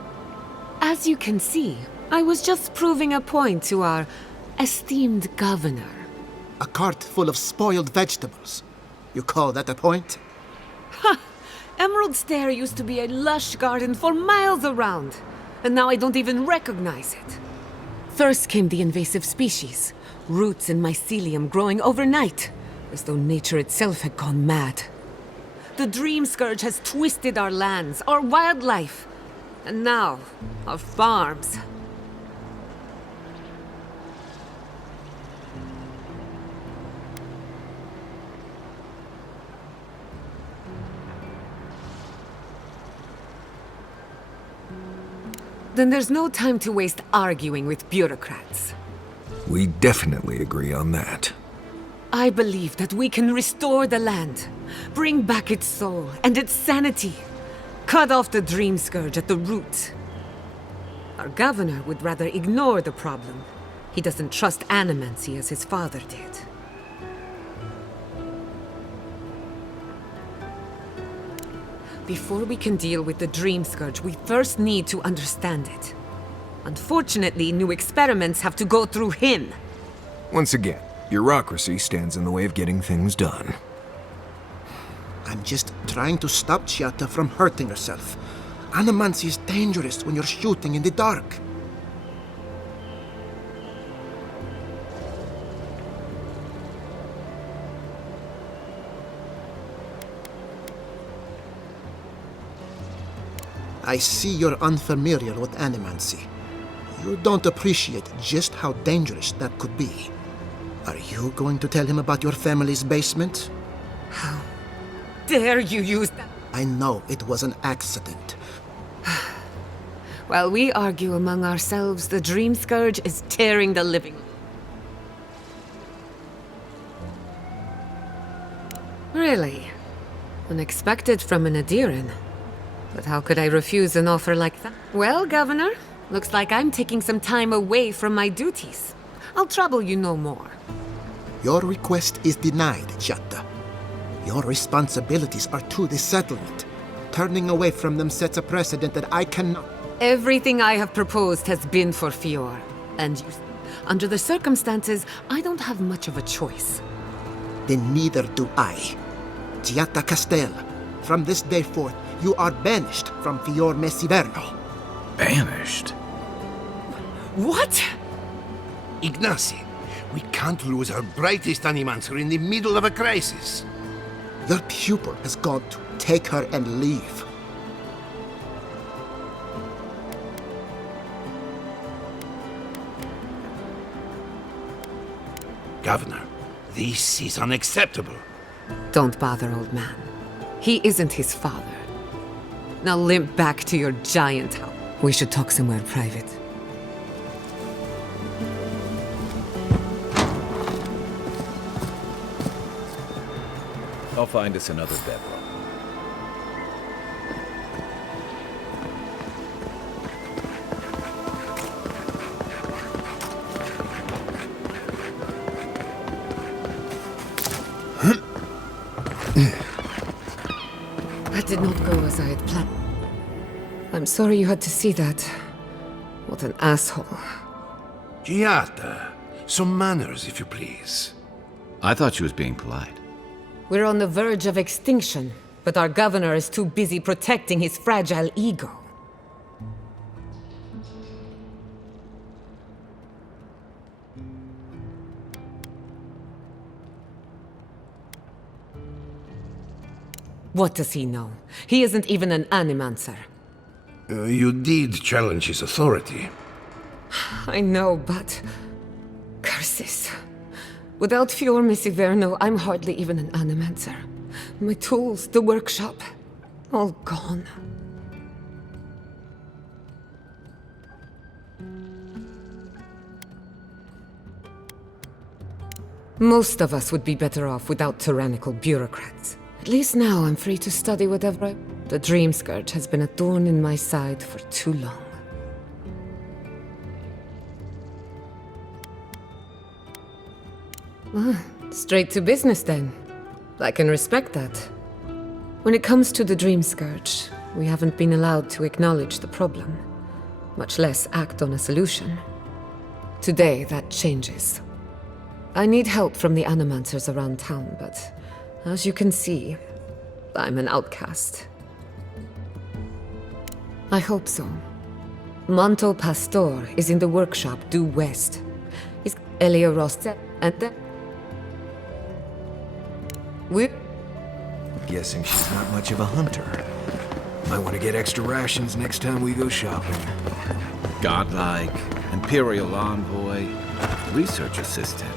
As you can see, I was just proving a point to our esteemed governor. A cart full of spoiled vegetables. You call that a point? Ha! Emerald Stair used to be a lush garden for miles around, and now I don't even recognize it. First came the invasive species, roots and mycelium growing overnight, as though nature itself had gone mad. The Dream Scourge has twisted our lands, our wildlife, and now our farms. Then there's no time to waste arguing with bureaucrats. We definitely agree on that. I believe that we can restore the land, bring back its soul and its sanity, cut off the Dream Scourge at the root. Our governor would rather ignore the problem. He doesn't trust animancy as his father did. Before we can deal with the Dream Scourge, we first need to understand it. Unfortunately, new experiments have to go through him. Once again, bureaucracy stands in the way of getting things done. I'm just trying to stop Giatta from hurting herself. Animancy is dangerous when you're shooting in the dark. I see you're unfamiliar with animancy. You don't appreciate just how dangerous that could be. Are you going to tell him about your family's basement? How dare you use that? I know it was an accident. While we argue among ourselves, the Dream Scourge is tearing the living. Really? Unexpected from an Adiran. But how could I refuse an offer like that? Well, Governor, looks like I'm taking some time away from my duties. I'll trouble you no more. Your request is denied, Giatta. Your responsibilities are to the settlement. Turning away from them sets a precedent that I cannot... Everything I have proposed has been for Fior. And under the circumstances, I don't have much of a choice. Then neither do I. Giatta Castel, from this day forth, you are banished from Fior Messiverno. Banished? What? Ignacy, we can't lose our brightest animancer in the middle of a crisis. Your pupil has gone to take her and leave. Governor, this is unacceptable. Don't bother, old man. He isn't his father. Now limp back to your giant house. We should talk somewhere private. I'll find us another bedroom. That did not go as I had planned. I'm sorry you had to see that. What an asshole. Giata, some manners, if you please. I thought she was being polite. We're on the verge of extinction, but our governor is too busy protecting his fragile ego. What does he know? He isn't even an animancer. You did challenge his authority. I know, but... curses. Without Fior Missiverno, I'm hardly even an animancer. My tools, the workshop, all gone. Most of us would be better off without tyrannical bureaucrats. At least now I'm free to study whatever The Dream Scourge has been a thorn in my side for too long. Straight to business then. I can respect that. When it comes to the Dream Scourge, we haven't been allowed to acknowledge the problem, much less act on a solution. Today, that changes. I need help from the animancers around town, but as you can see, I'm an outcast. I hope so. Manto Pastor is in the workshop due west. Is Elio Roste and then... I'm guessing she's not much of a hunter. Might want to get extra rations next time we go shopping. Godlike, Imperial Envoy, Research Assistant.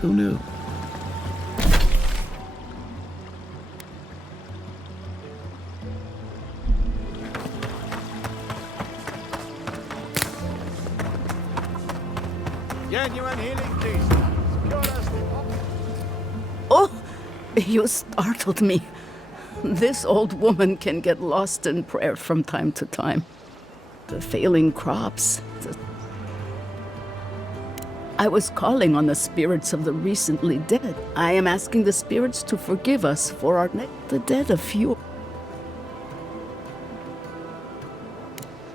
Who knew? Genuine healing, please. Oh, you startled me. This old woman can get lost in prayer from time to time. The failing crops. I was calling on the spirits of the recently dead. I am asking the spirits to forgive us for our the dead of few.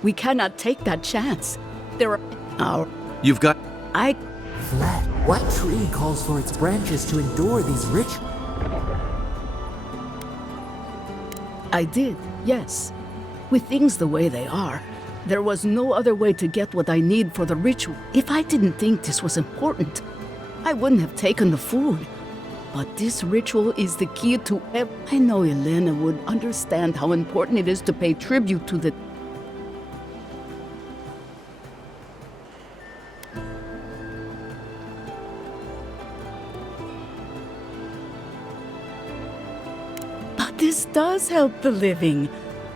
We cannot take that chance. There are our. You've got. Fled. What tree calls for its branches to endure these rituals? I did, yes. With things the way they are, there was no other way to get what I need for the ritual. If I didn't think this was important, I wouldn't have taken the food. But this ritual is the key to I know Elena would understand how important it is to pay tribute to the... But this does help the living.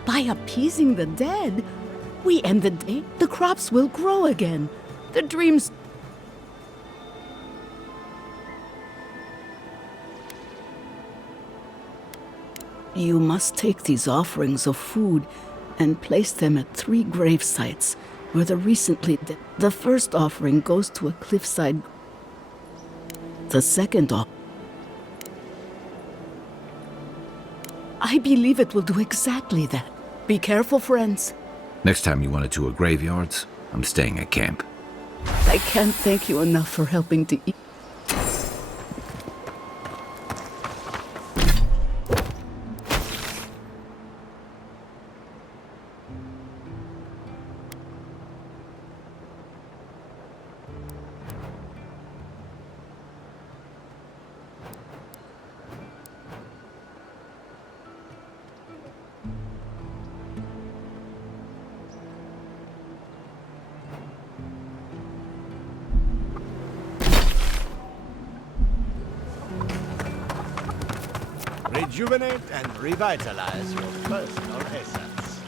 By appeasing the dead, we end the day, the crops will grow again. The dreams... You must take these offerings of food and place them at 3 grave sites where the recently dead... The first offering goes to a cliffside... The second offering... I believe it will do exactly that. Be careful, friends. Next time you want to tour graveyards, I'm staying at camp. I can't thank you enough for helping to eat. Rejuvenate and revitalize your personal essence.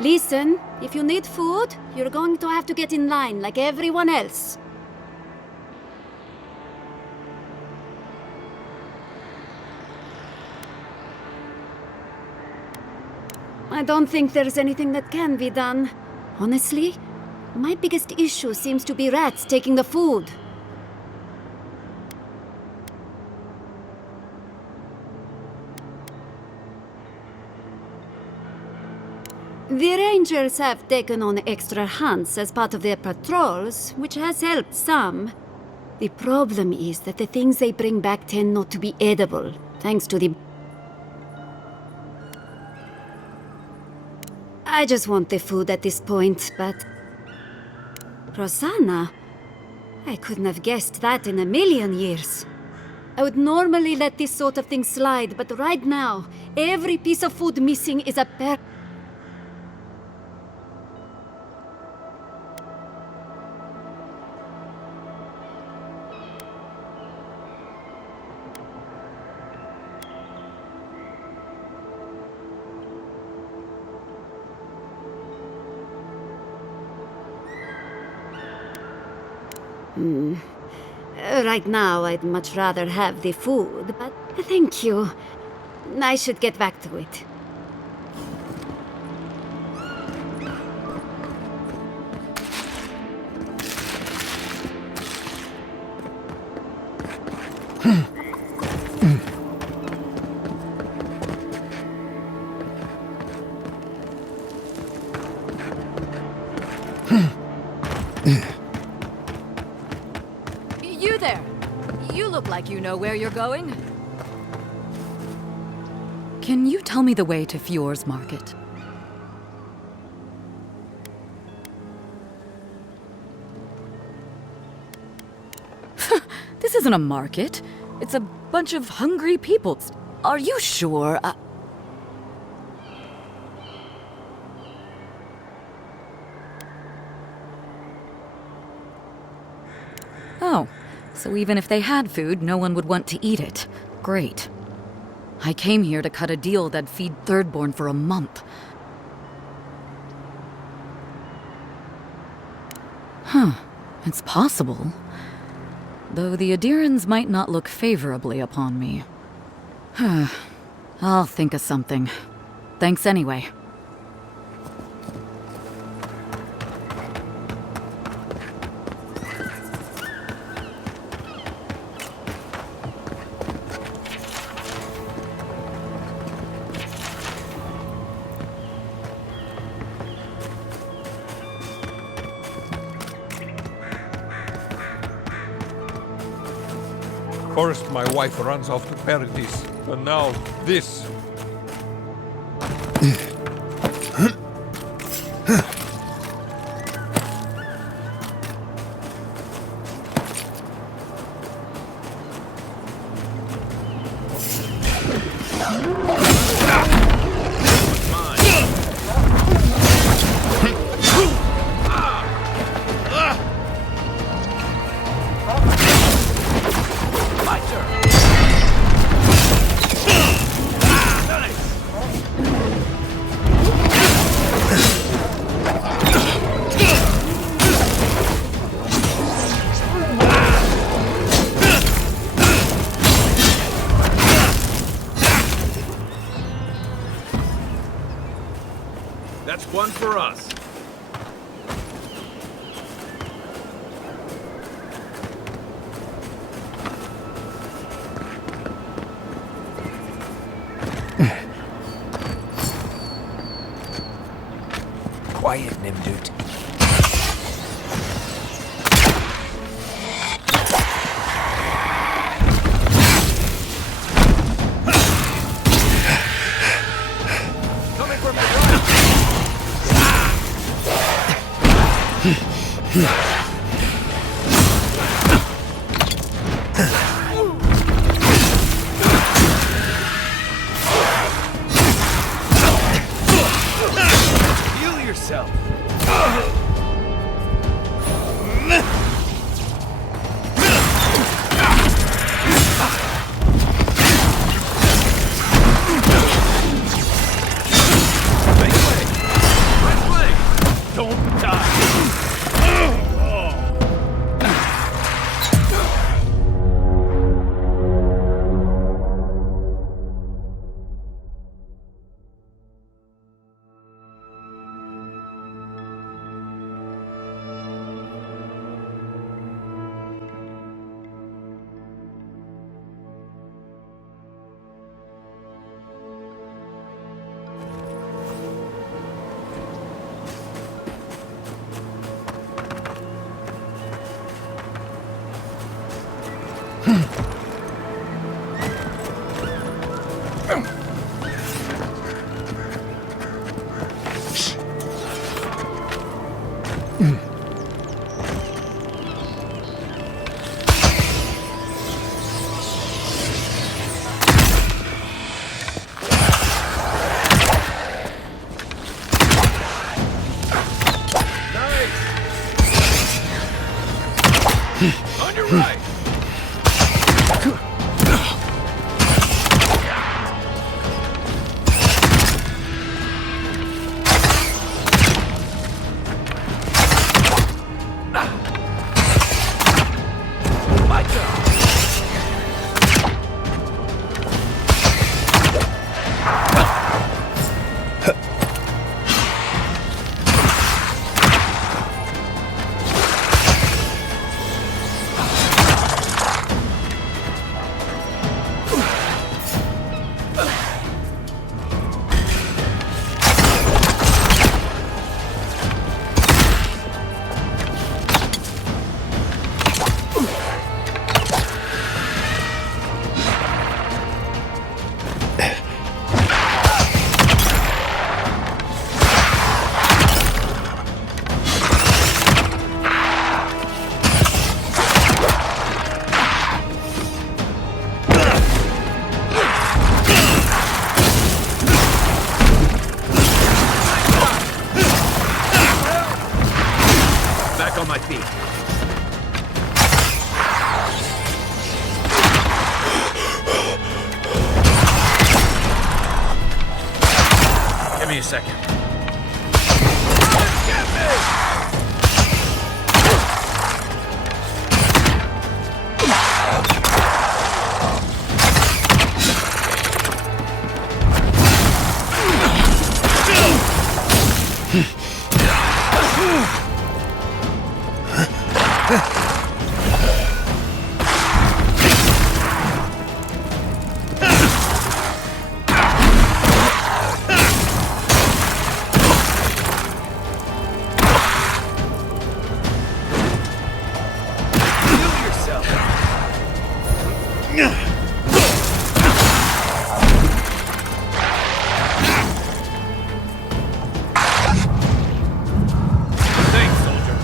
Listen, if you need food, you're going to have to get in line like everyone else. I don't think there's anything that can be done. Honestly, my biggest issue seems to be rats taking the food. The Rangers have taken on extra hunts as part of their patrols, which has helped some. The problem is that the things they bring back tend not to be edible, thanks to the... I just want the food at this point, but... Rosanna? I couldn't have guessed that in a million years. I would normally let this sort of thing slide, but right now, every piece of food missing is a Right now, I'd much rather have the food, but thank you. I should get back to it. You there! You look like you know where you're going. Can you tell me the way to Fjord's Market? This isn't a market. It's a bunch of hungry people. Are you sure? Oh, so even if they had food, no one would want to eat it. Great. I came here to cut a deal that'd feed Thirdborn for a month. Huh, it's possible. Though the Adirans might not look favorably upon me. I'll think of something. Thanks anyway. First, my wife runs off to Paradise, and now this. That's one for us. Quiet, Nimdut. Heal yourself. On your right! My turn! Back on my feet. Give me a second. Get me! Thanks, soldier.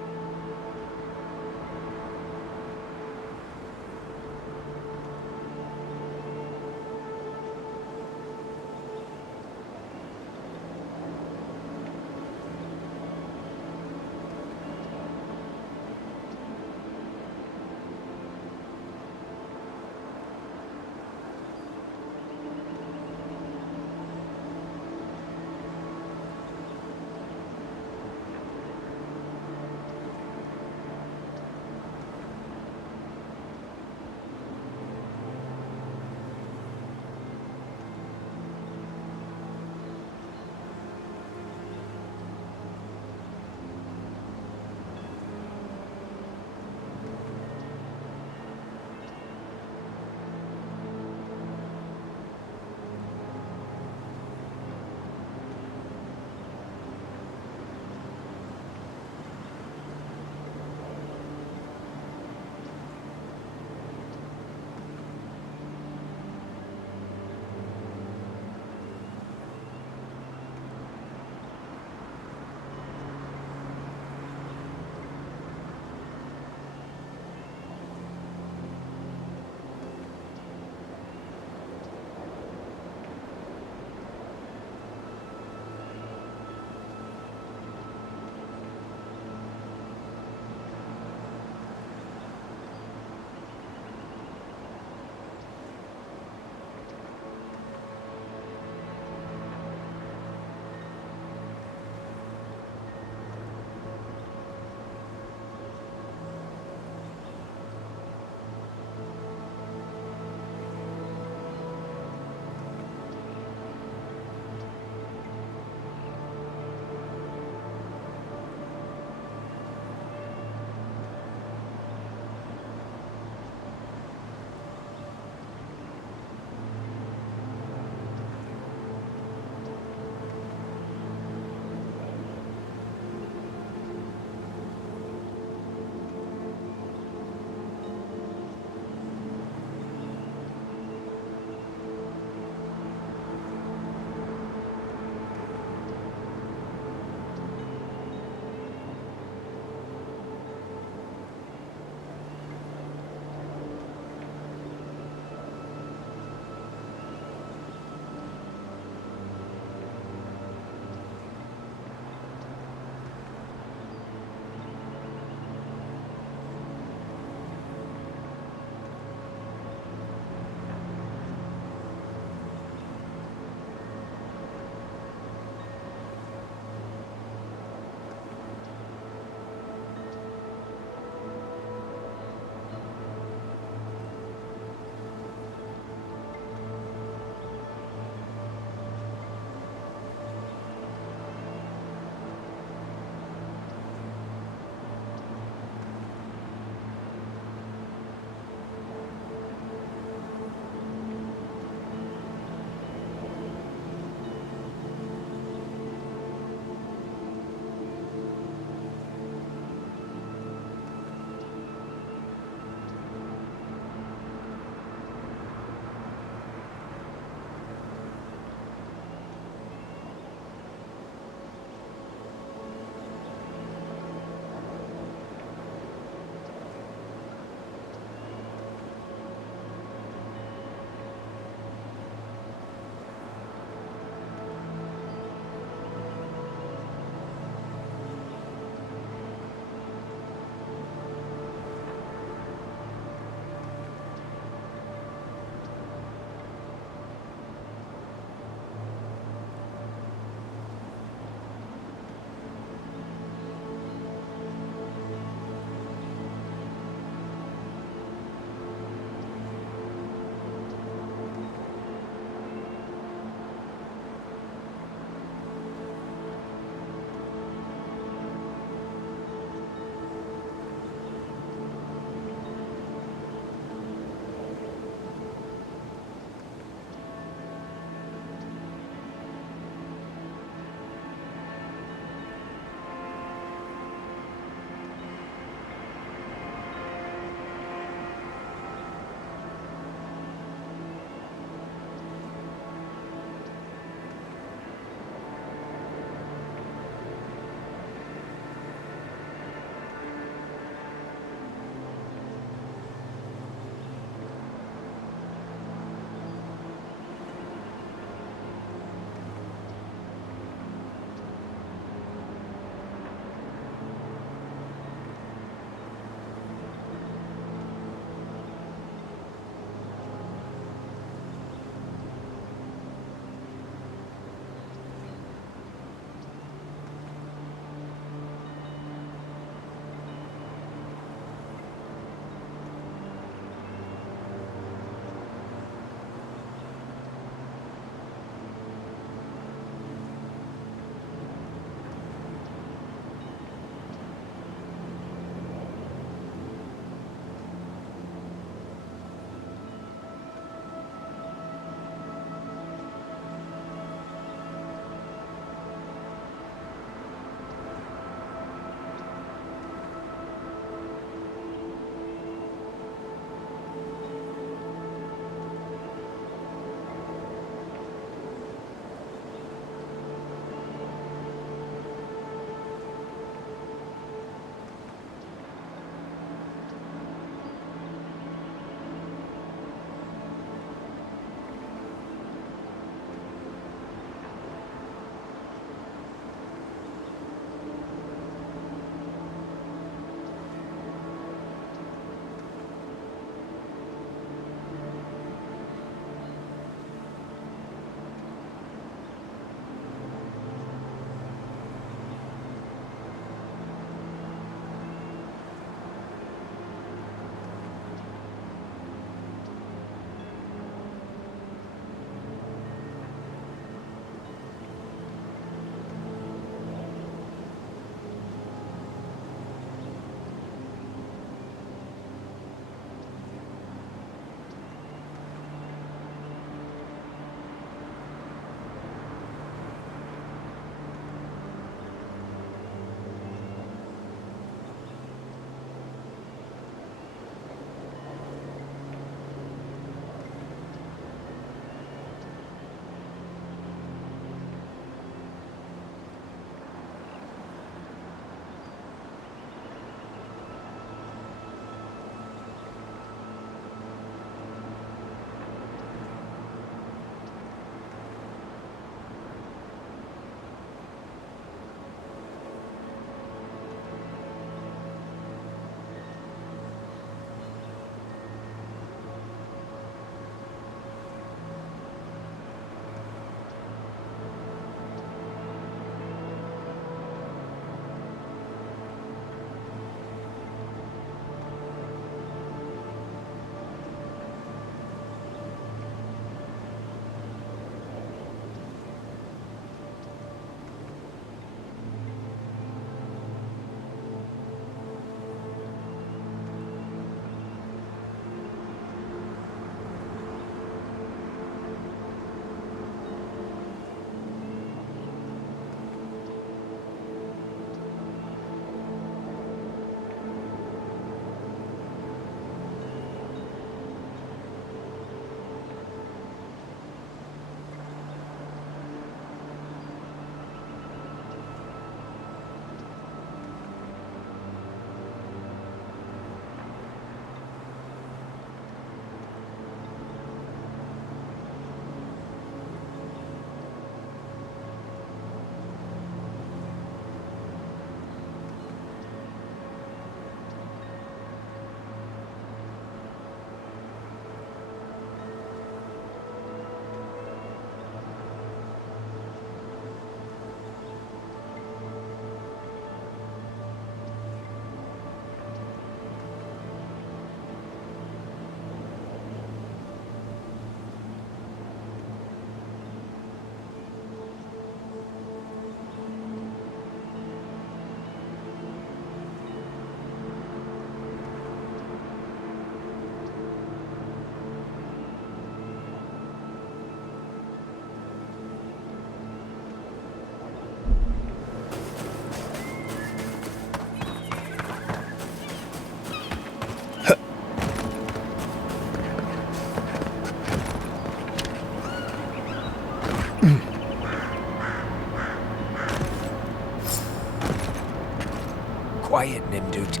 quiet, Nimdut.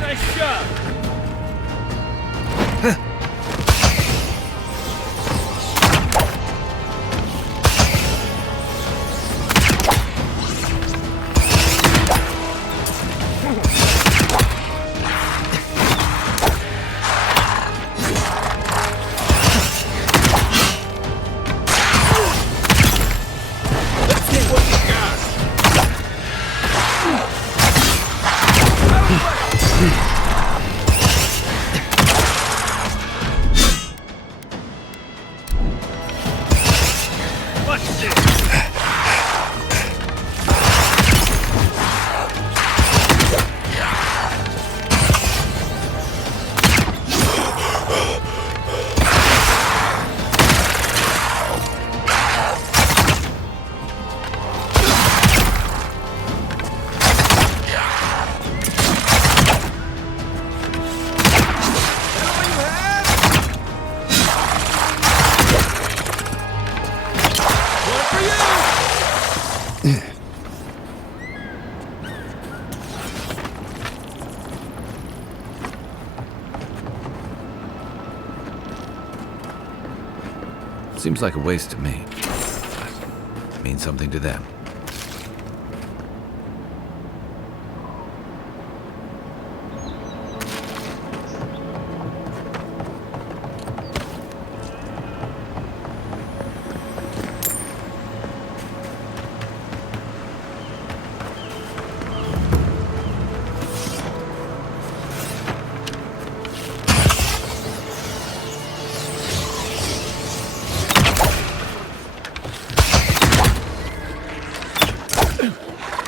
Nice job! Seems like a waste to me. Means something to them.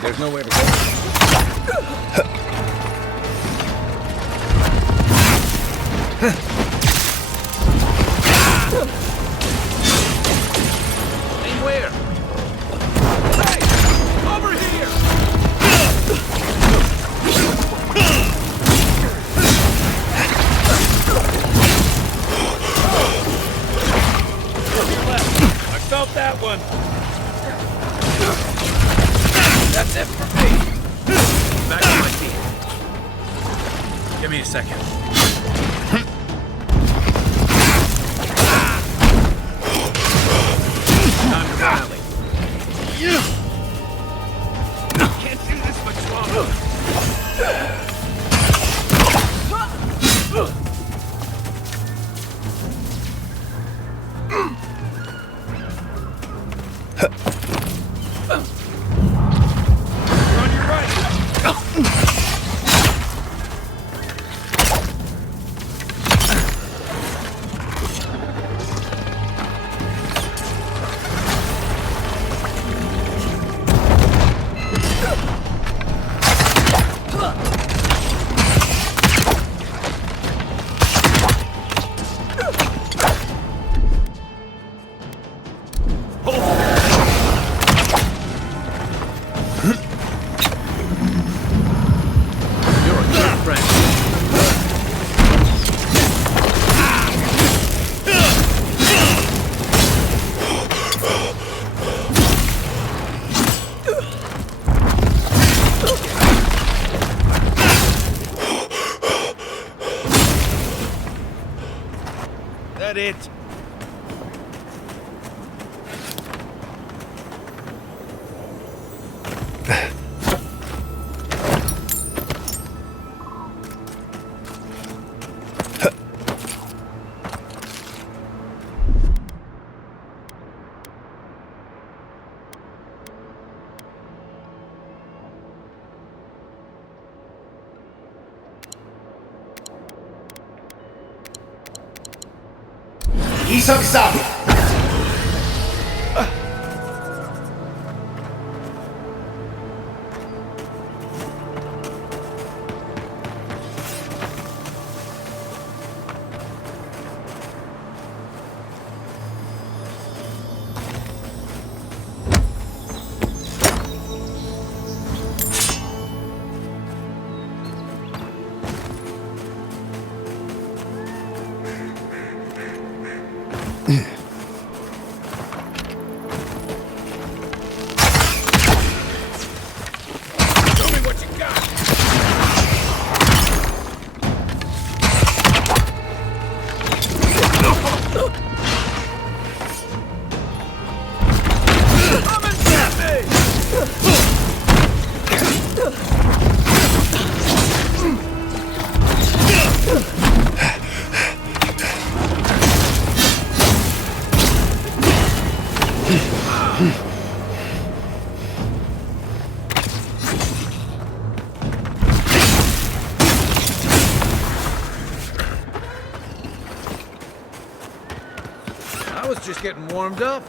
There's nowhere to go. Aim where? Hey! Over here! I felt that one. That's it for me. Back to my feet. Give me a second. Time to rally. Can't do this much longer. That it? Isok Sabi! was just getting warmed up.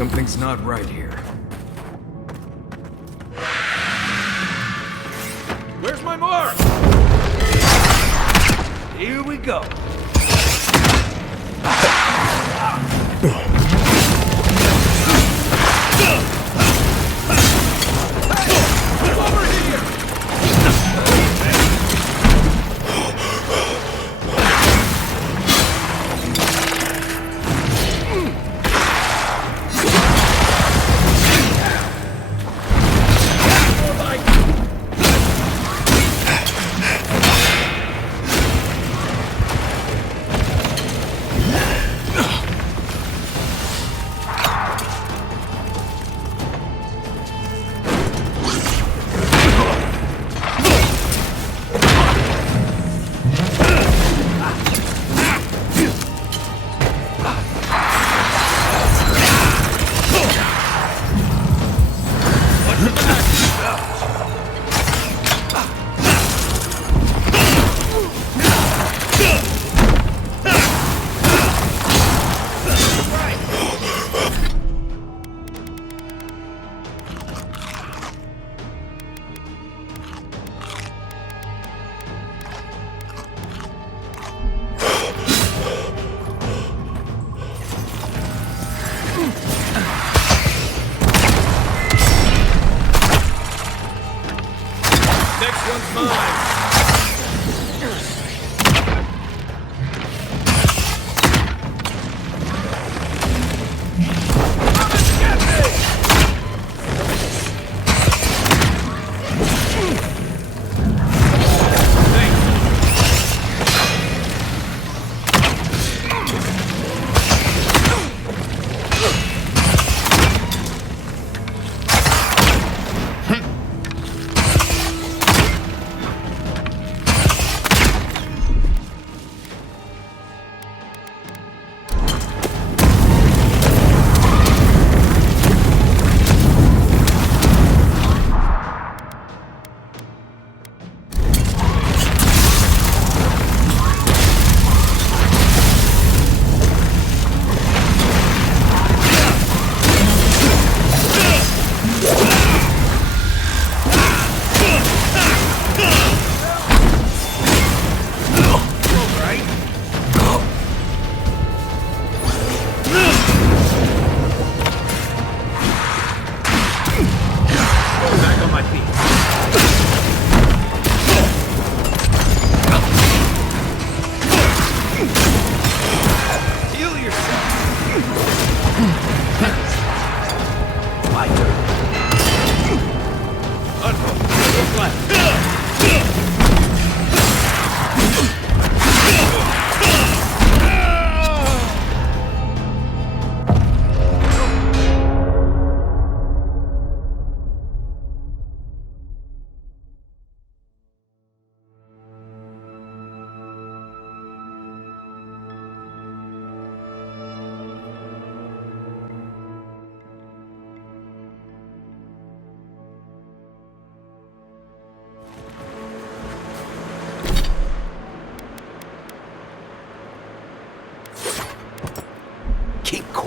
Something's not right here. Where's my mark? Here we go. Over here!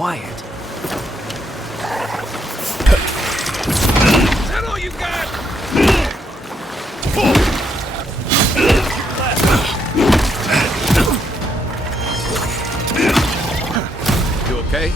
quiet. Is that all you got? You okay?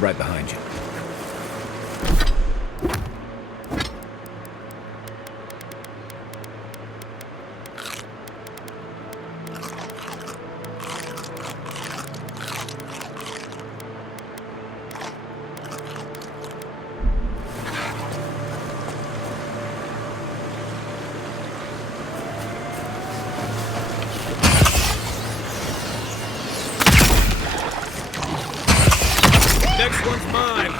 Right behind you. Next one's mine.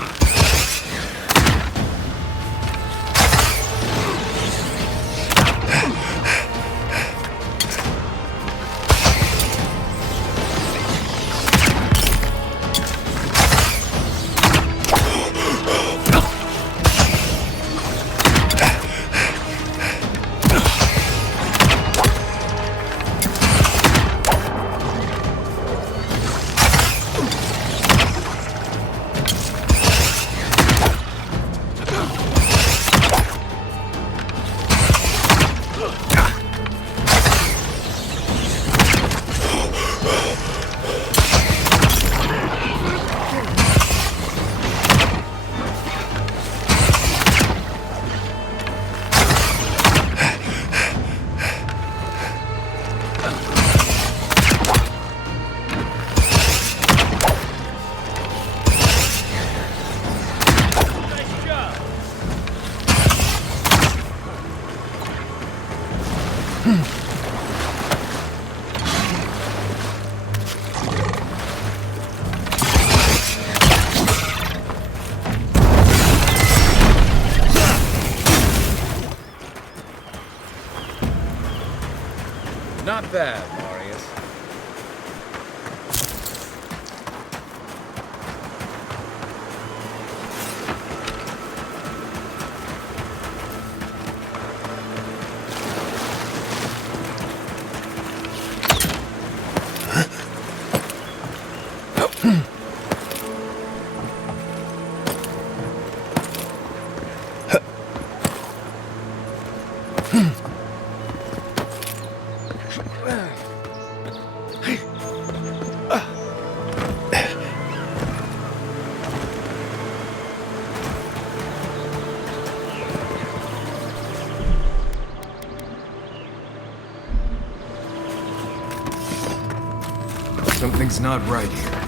Not bad, Marius. Something's not right here.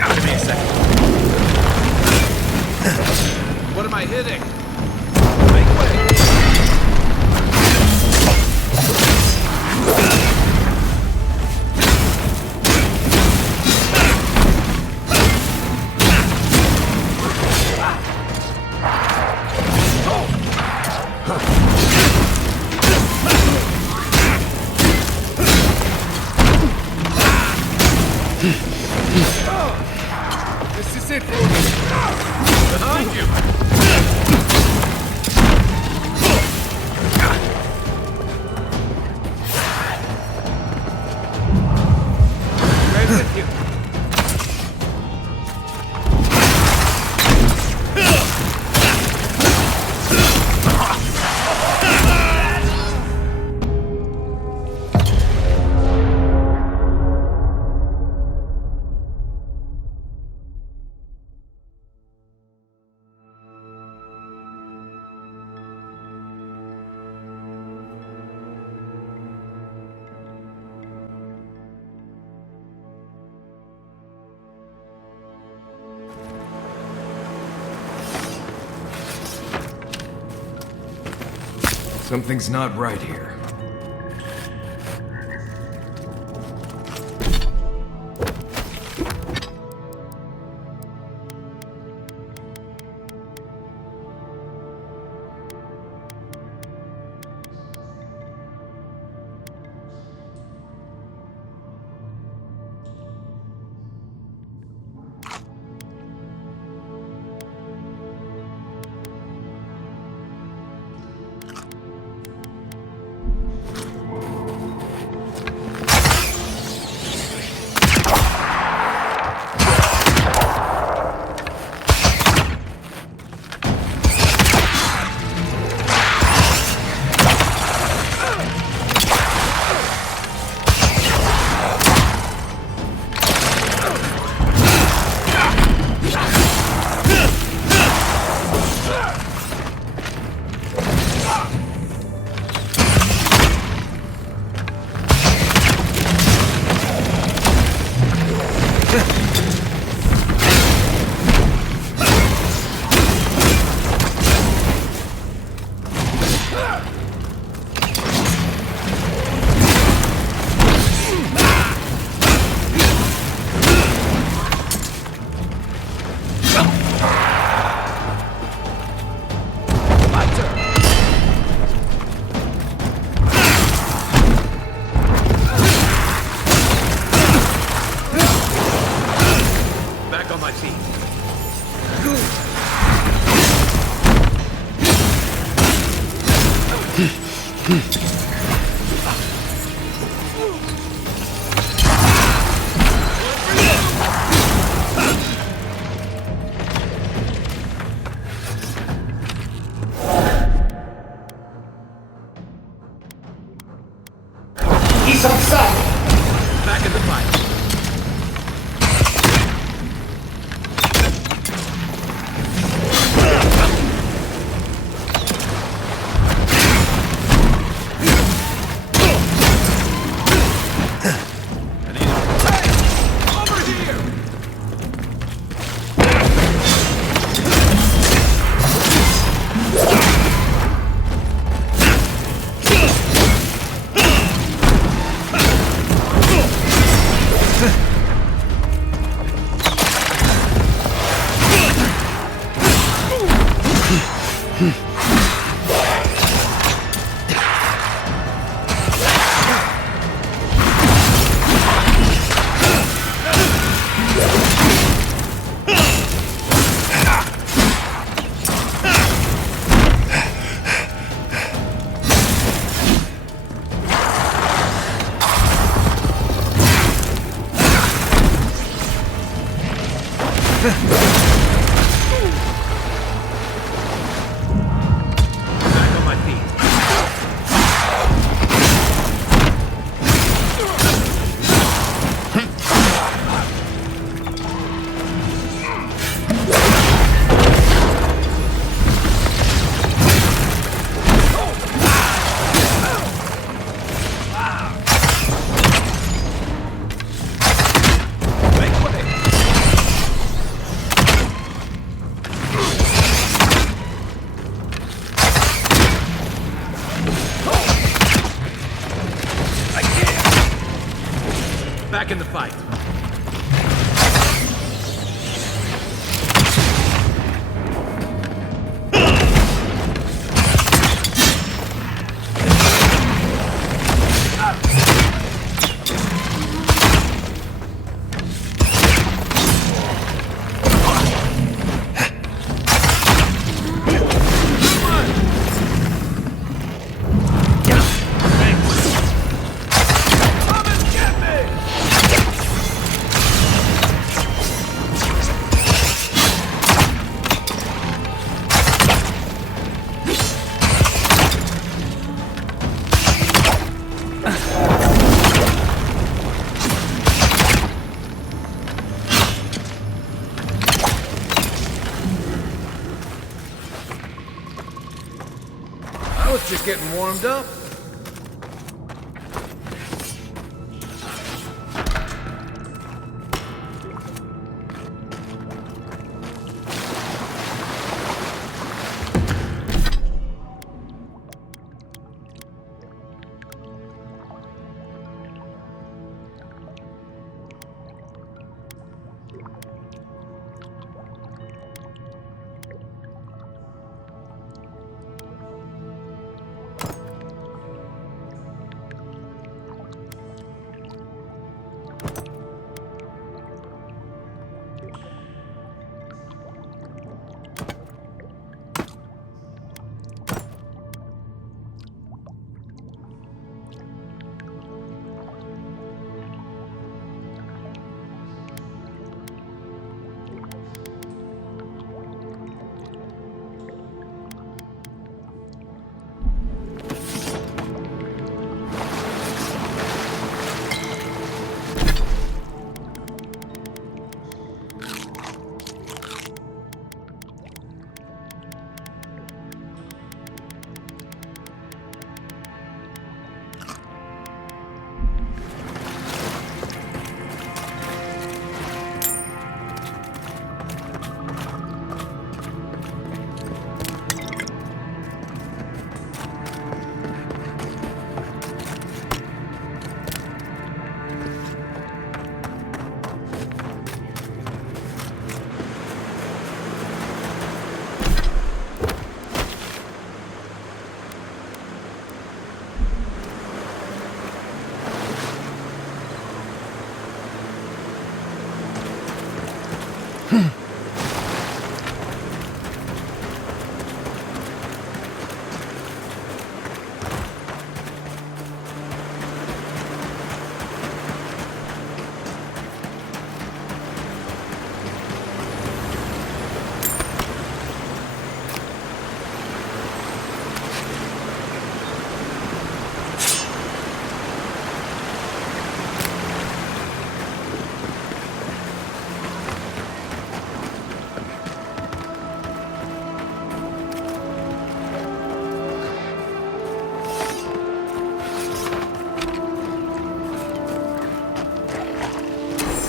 Give me a second. What am I hitting? Make way! This is it, behind you! Right with you. Something's not right here. He's outside! Back in the fight. just getting warmed up.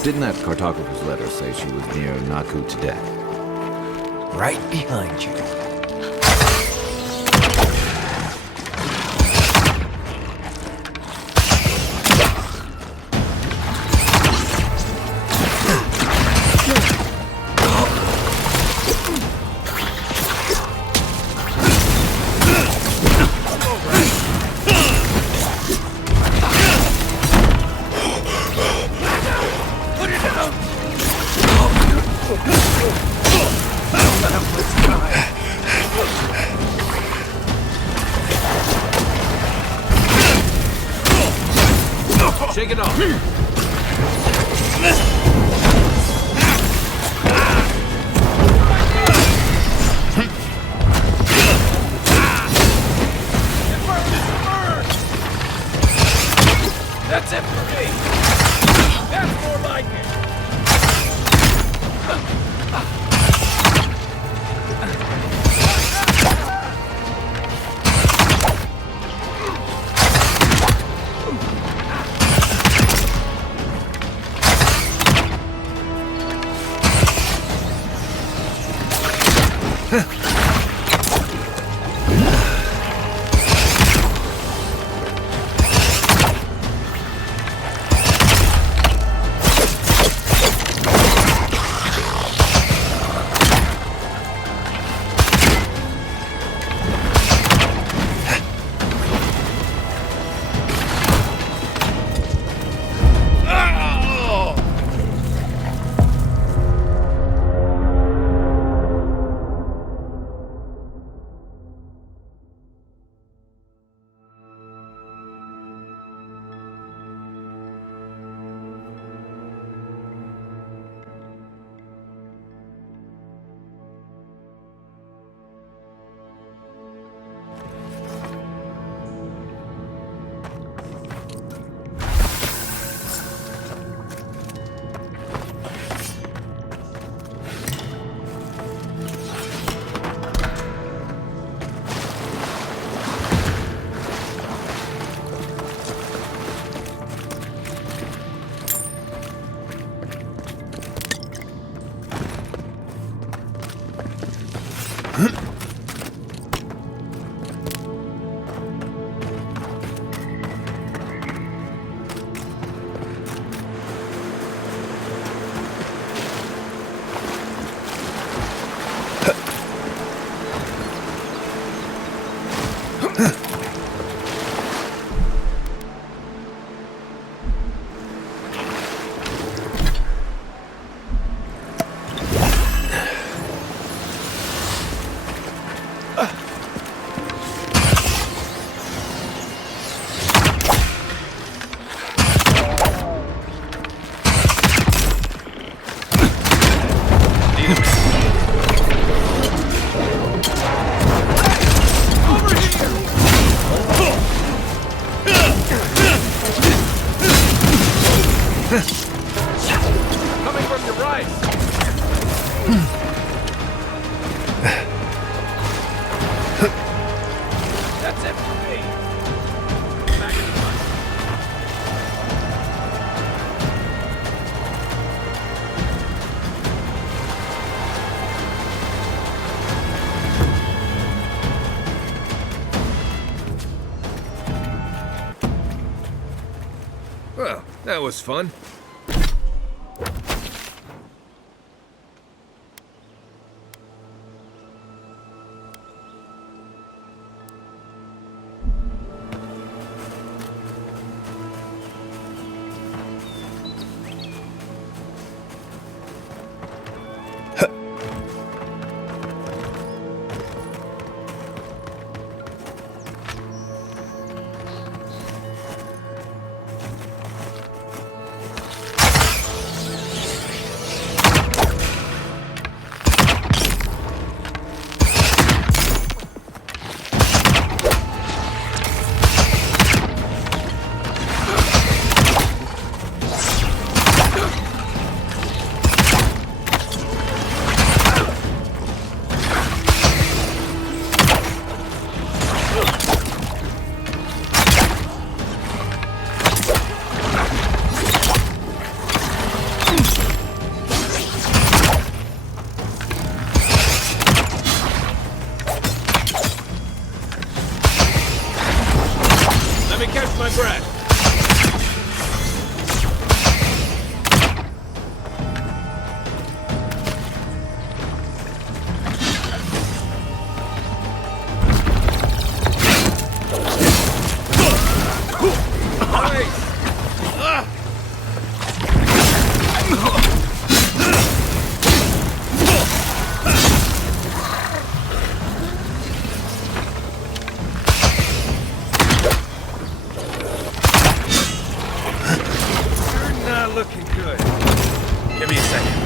Didn't that cartographer's letter say she was near Naku today? Right behind you. Shake it off. That's it for me! That's more like it! Coming from your right. That's it for me. Back in the fight. Well, that was fun. Let me catch my breath. Not looking good. Give me a second.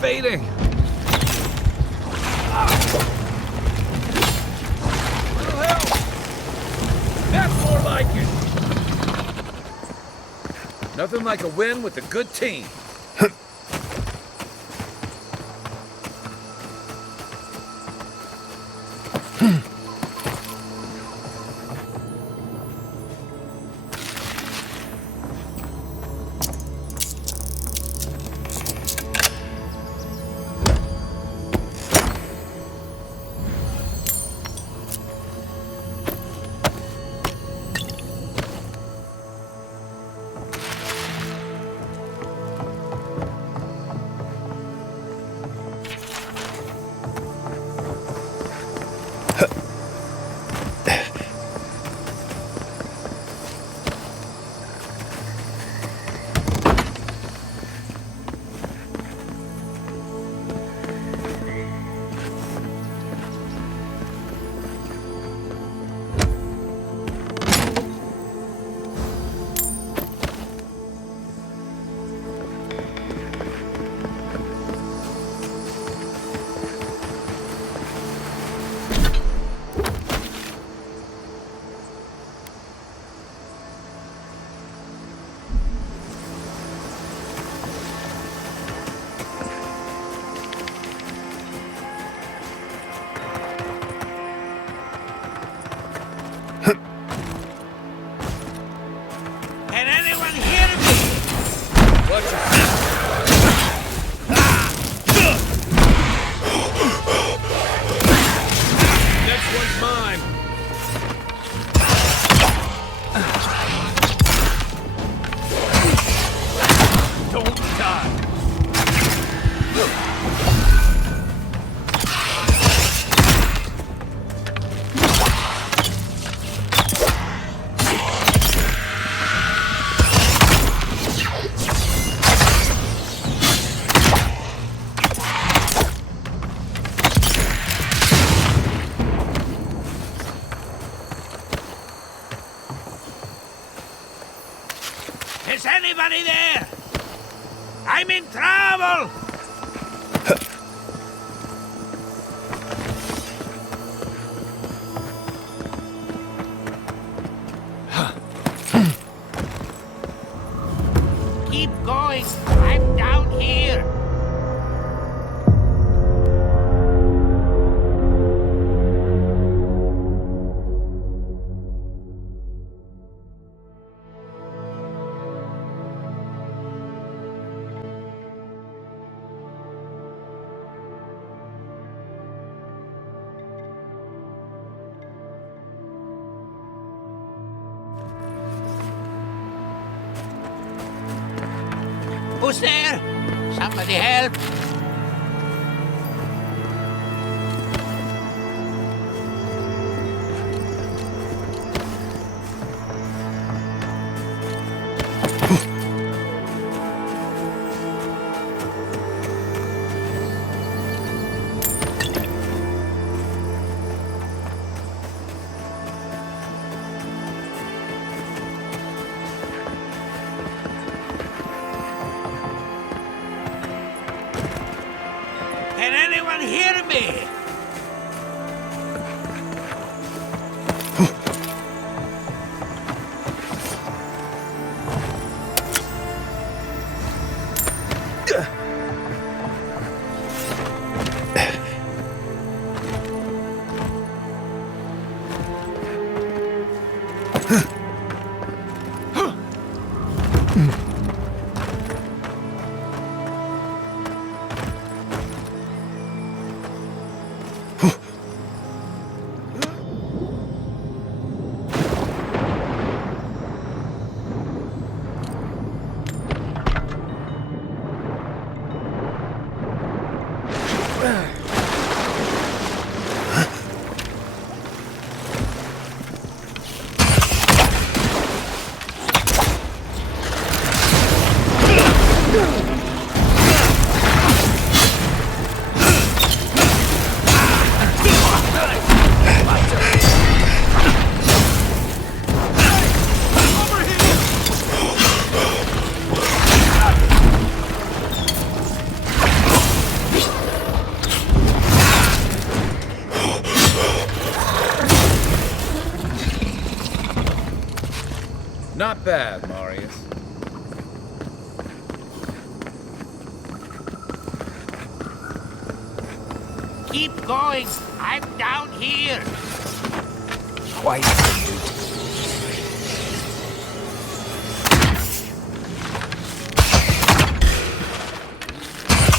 Fading. Little help. That's more like it. Nothing like a win with a good team. Anybody there? I'm in trouble! Keep going. I'm down here. Who's there? Somebody help! Can anyone hear me? Not bad, Marius. Keep going. I'm down here. Quiet,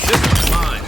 This is mine.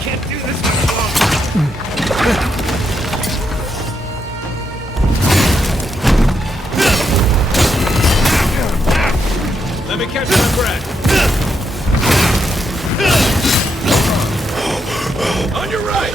Can't do this much longer. Let me catch my breath. On your right.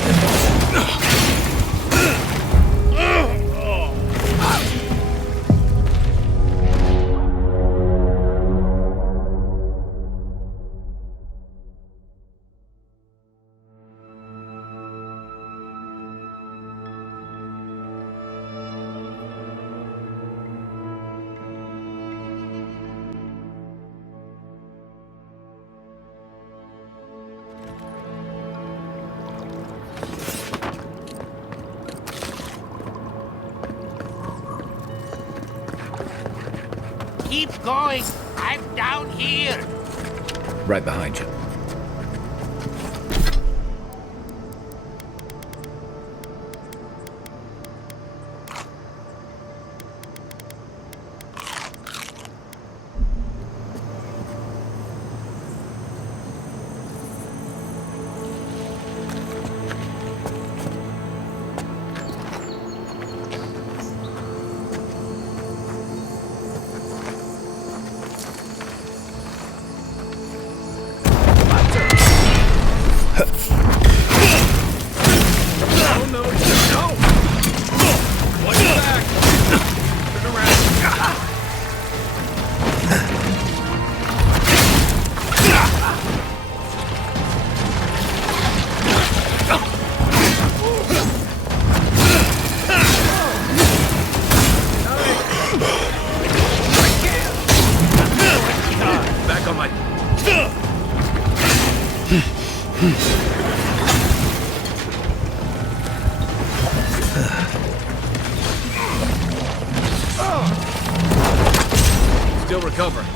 Keep going. I'm down here. Right behind you. Still recovering.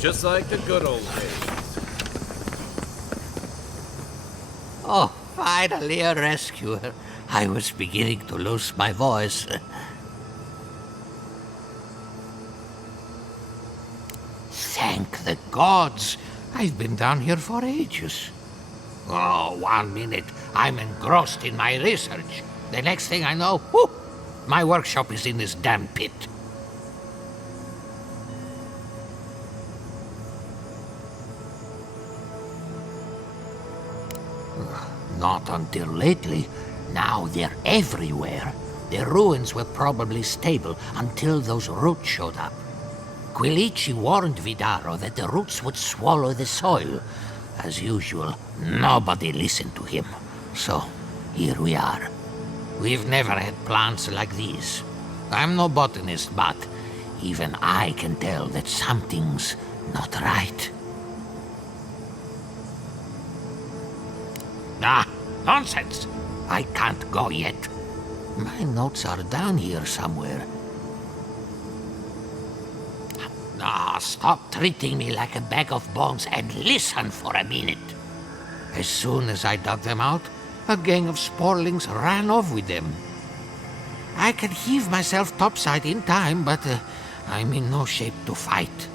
Just like the good old days. Oh, finally a rescuer. I was beginning to lose my voice. Thank the gods! I've been down here for ages. Oh, 1 minute, I'm engrossed in my research. The next thing I know, whoop, my workshop is in this damn pit. Not until lately. Now they're everywhere. The ruins were probably stable until those roots showed up. Quilici warned Vidaro that the roots would swallow the soil. As usual, nobody listened to him. So, here we are. We've never had plants like these. I'm no botanist, but even I can tell that something's not right. Ah, nonsense! I can't go yet. My notes are down here somewhere. Ah, stop treating me like a bag of bones and listen for a minute. As soon as I dug them out, a gang of sporlings ran off with them. I can heave myself topside in time, but I'm in no shape to fight.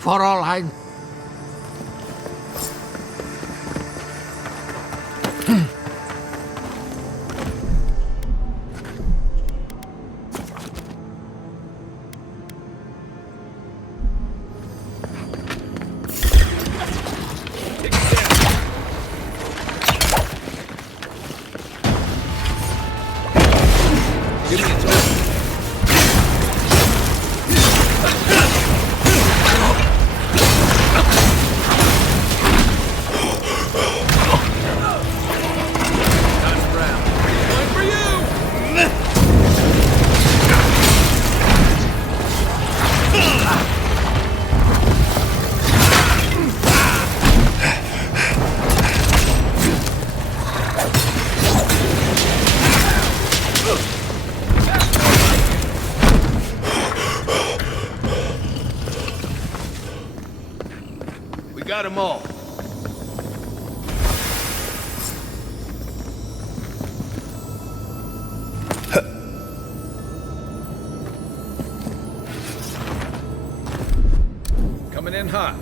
For all I... Got them all. Coming in hot.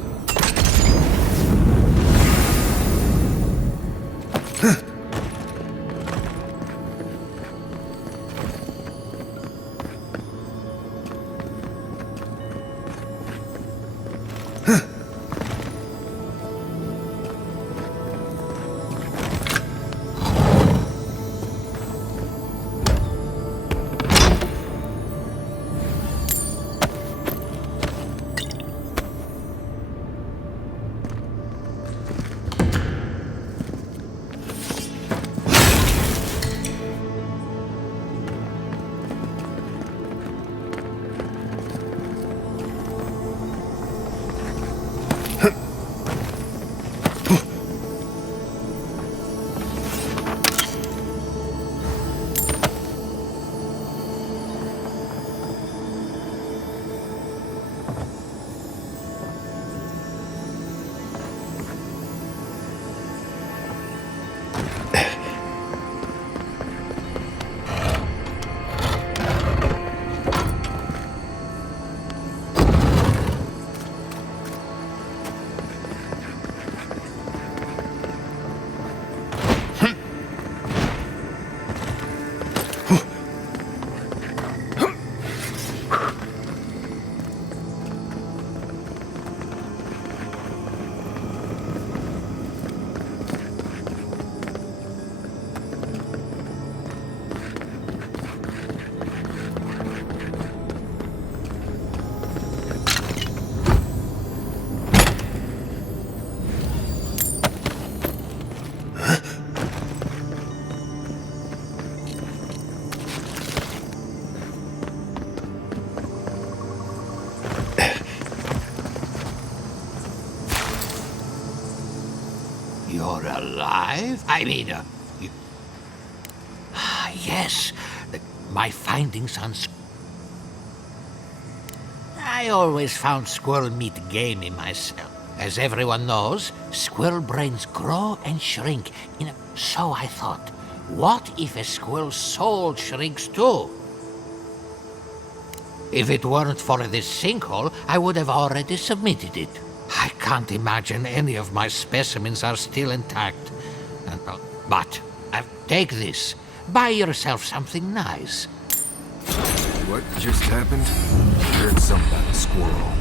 alive? I mean, yes, my findings on... I always found squirrel meat gamey myself. As everyone knows, squirrel brains grow and shrink. So I thought, what if a squirrel's soul shrinks too? If it weren't for this sinkhole, I would have already submitted it. I can't imagine any of my specimens are still intact. But, take this. Buy yourself something nice. What just happened? I heard something about a squirrel.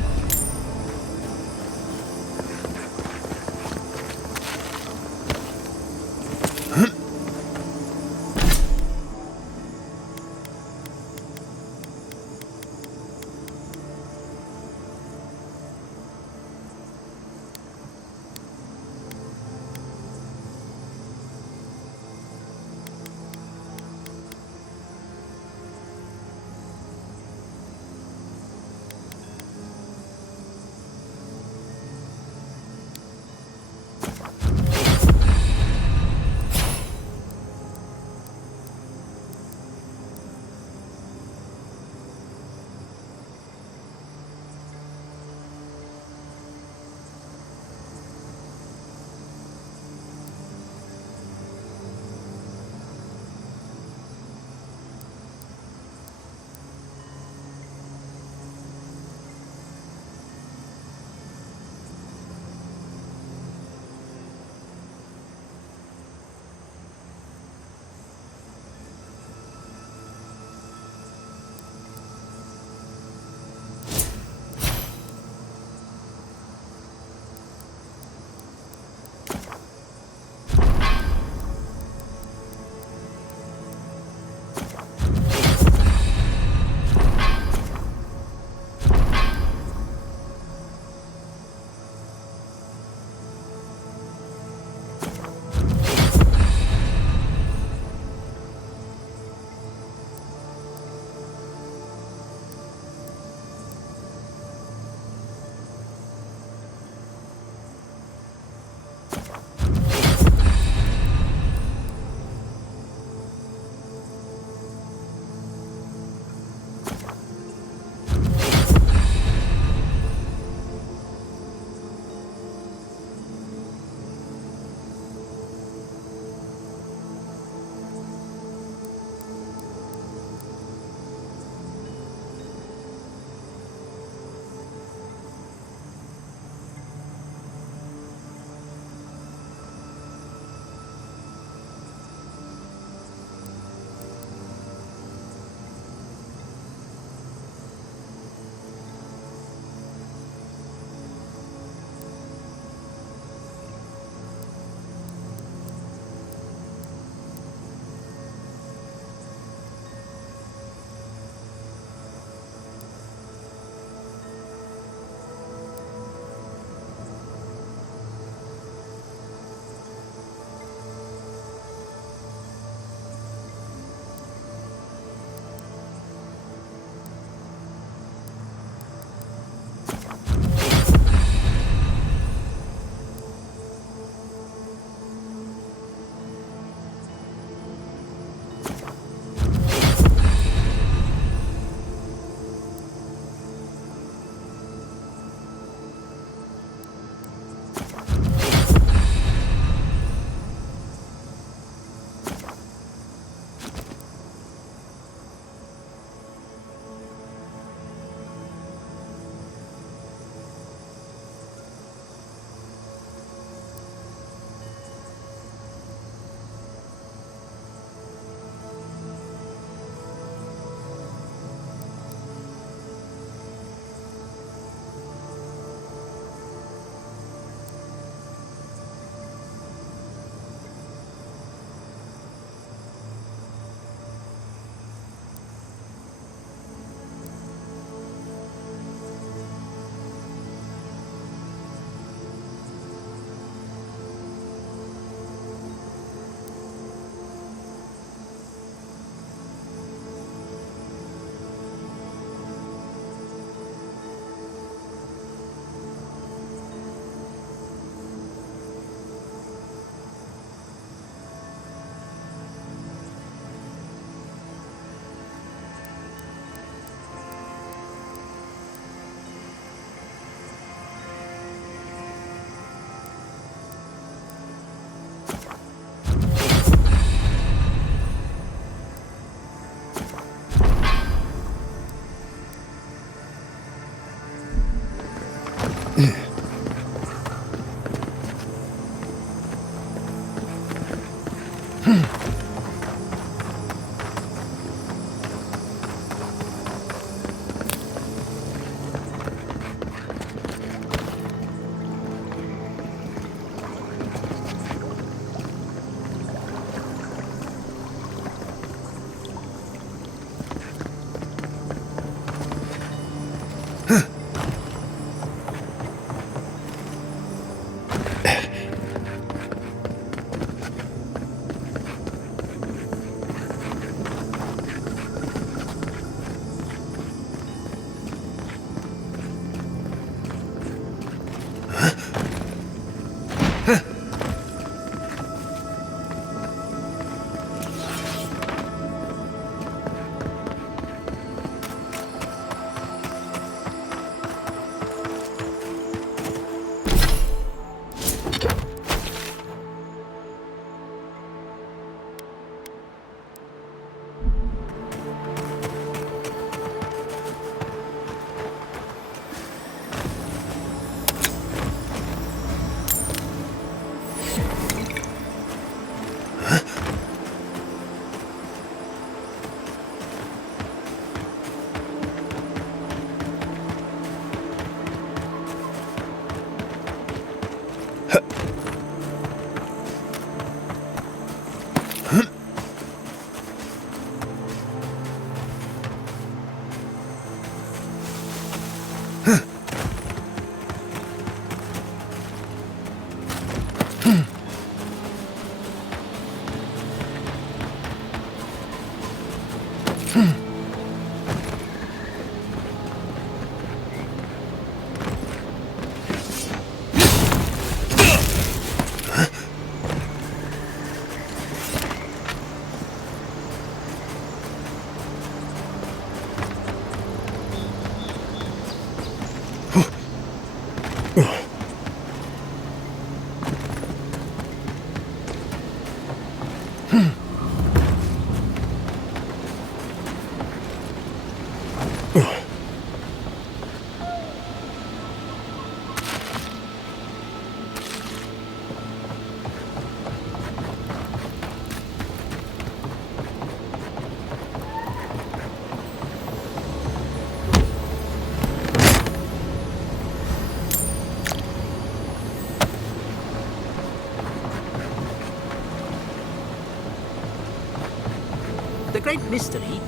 The great mystery.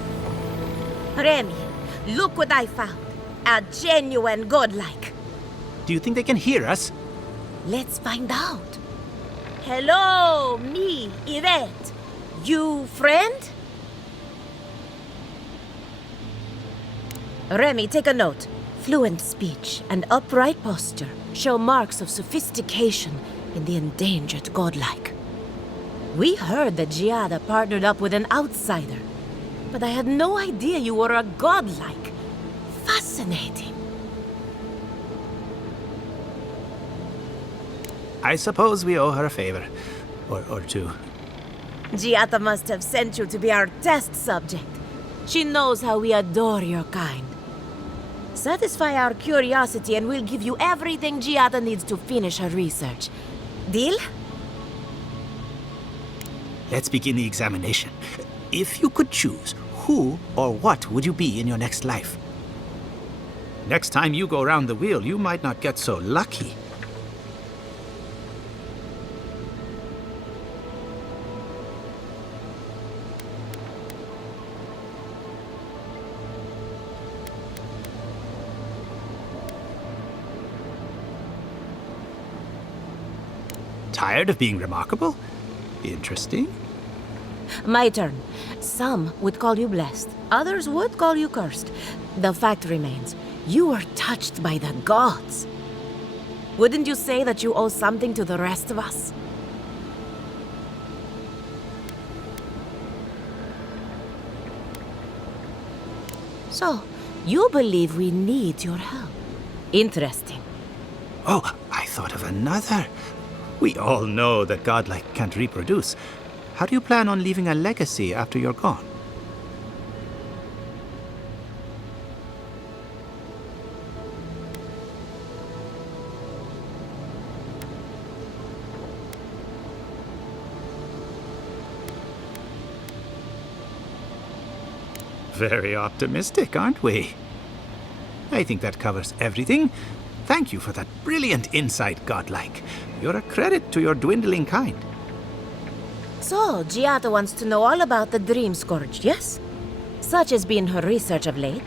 Remy, look what I found. A genuine godlike. Do you think they can hear us? Let's find out. Hello, me, Yvette. You friend? Remy, take a note. Fluent speech and upright posture show marks of sophistication in the endangered godlike. We heard that Giada partnered up with an outsider, but I had no idea you were a godlike. Fascinating. I suppose we owe her a favor. Or two. Giada must have sent you to be our test subject. She knows how we adore your kind. Satisfy our curiosity and we'll give you everything Giada needs to finish her research. Deal? Let's begin the examination. If you could choose, who or what would you be in your next life? Next time you go around the wheel, you might not get so lucky. Tired of being remarkable? Interesting. My turn. Some would call you blessed. Others would call you cursed. The fact remains, you were touched by the gods. Wouldn't you say that you owe something to the rest of us? So, you believe we need your help. Interesting. Oh, I thought of another. We all know that godlike can't reproduce. How do you plan on leaving a legacy after you're gone? Very optimistic, aren't we? I think that covers everything. Thank you for that brilliant insight, Godlike. You're a credit to your dwindling kind. So, Giada wants to know all about the Dream Scourge, yes? Such has been her research of late.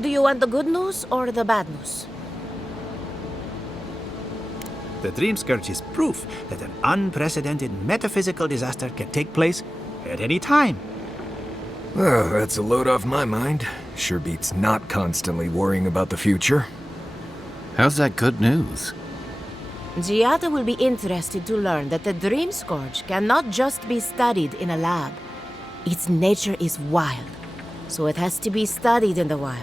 Do you want the good news or the bad news? The Dream Scourge is proof that an unprecedented metaphysical disaster can take place at any time. Oh, that's a load off my mind. Sure beats not constantly worrying about the future. How's that good news? Giada will be interested to learn that the Dream Scourge cannot just be studied in a lab. Its nature is wild, so it has to be studied in the wild.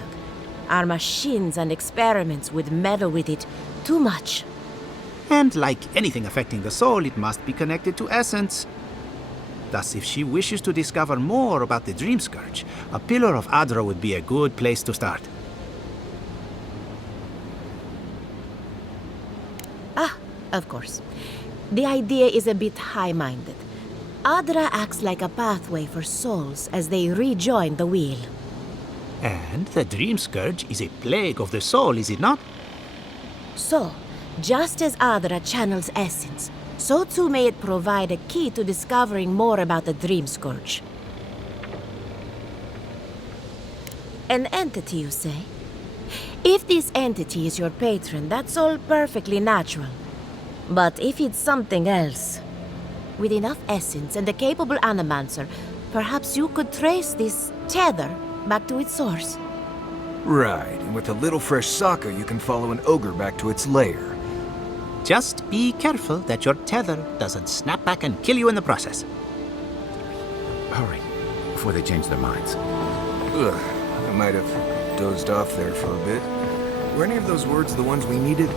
Our machines and experiments would meddle with it too much. And like anything affecting the soul, it must be connected to essence. Thus, if she wishes to discover more about the Dream Scourge, a Pillar of Adra would be a good place to start. Of course. The idea is a bit high-minded. Adra acts like a pathway for souls as they rejoin the wheel. And the Dream Scourge is a plague of the soul, is it not? So, just as Adra channels essence, so too may it provide a key to discovering more about the Dream Scourge. An entity, you say? If this entity is your patron, that's all perfectly natural. But if it's something else, with enough essence and a capable animancer, perhaps you could trace this tether back to its source. Right, and with a little fresh soccer, you can follow an ogre back to its lair. Just be careful that your tether doesn't snap back and kill you in the process. Hurry, before they change their minds. Ugh, I might have dozed off there for a bit. Were any of those words the ones we needed?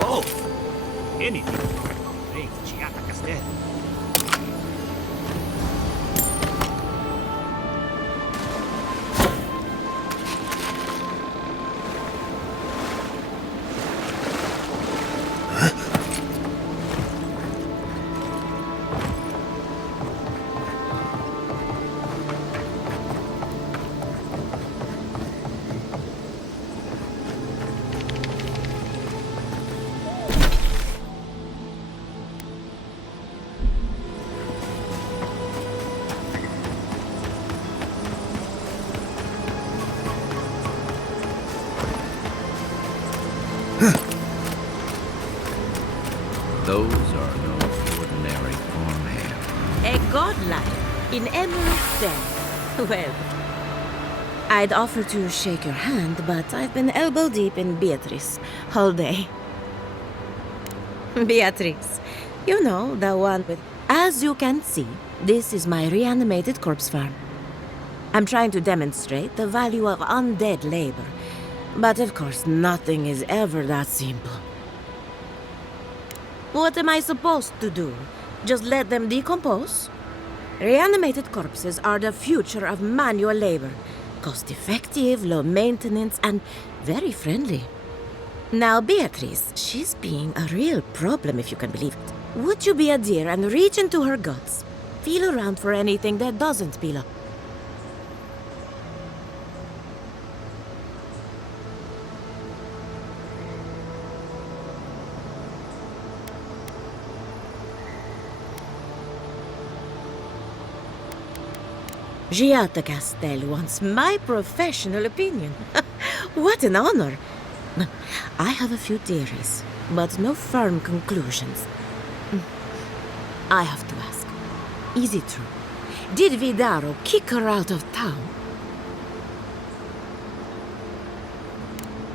Both. Anything to make Giada Castel. Those are no ordinary farm hands. A godlike in Emerald's den. Well, I'd offer to shake your hand, but I've been elbow deep in Beatrice all day. Beatrice, you know, the one with... As you can see, this is my reanimated corpse farm. I'm trying to demonstrate the value of undead labor, but of course nothing is ever that simple. What am I supposed to do? Just let them decompose? Reanimated corpses are the future of manual labor. Cost-effective, low maintenance, and very friendly. Now, Beatrice, she's being a real problem, if you can believe it. Would you be a dear and reach into her guts? Feel around for anything that doesn't belong. Giada Castel wants my professional opinion. What an honor. I have a few theories, but no firm conclusions. I have to ask, is it true? Did Vidaro kick her out of town?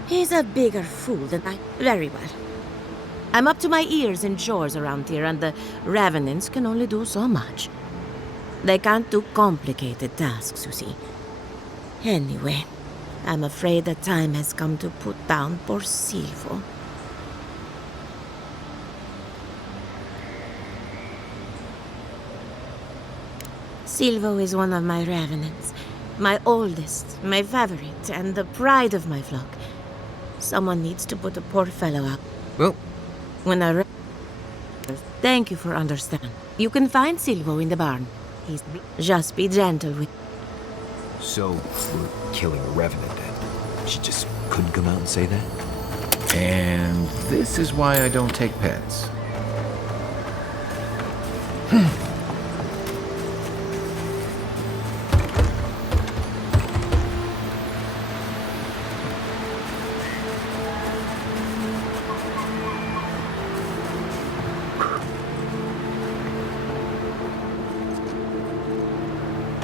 He's a bigger fool than I... Very well. I'm up to my ears in chores around here, and the Revenants can only do so much. They can't do complicated tasks, you see. Anyway, I'm afraid the time has come to put down poor Silvo. Silvo is one of my revenants. My oldest, my favorite, and the pride of my flock. Someone needs to put the poor fellow up. Well, when I... Thank you for understanding. You can find Silvo in the barn. Just be gentle with... So, we're killing a revenant then. She just couldn't come out and say that? And this is why I don't take pets.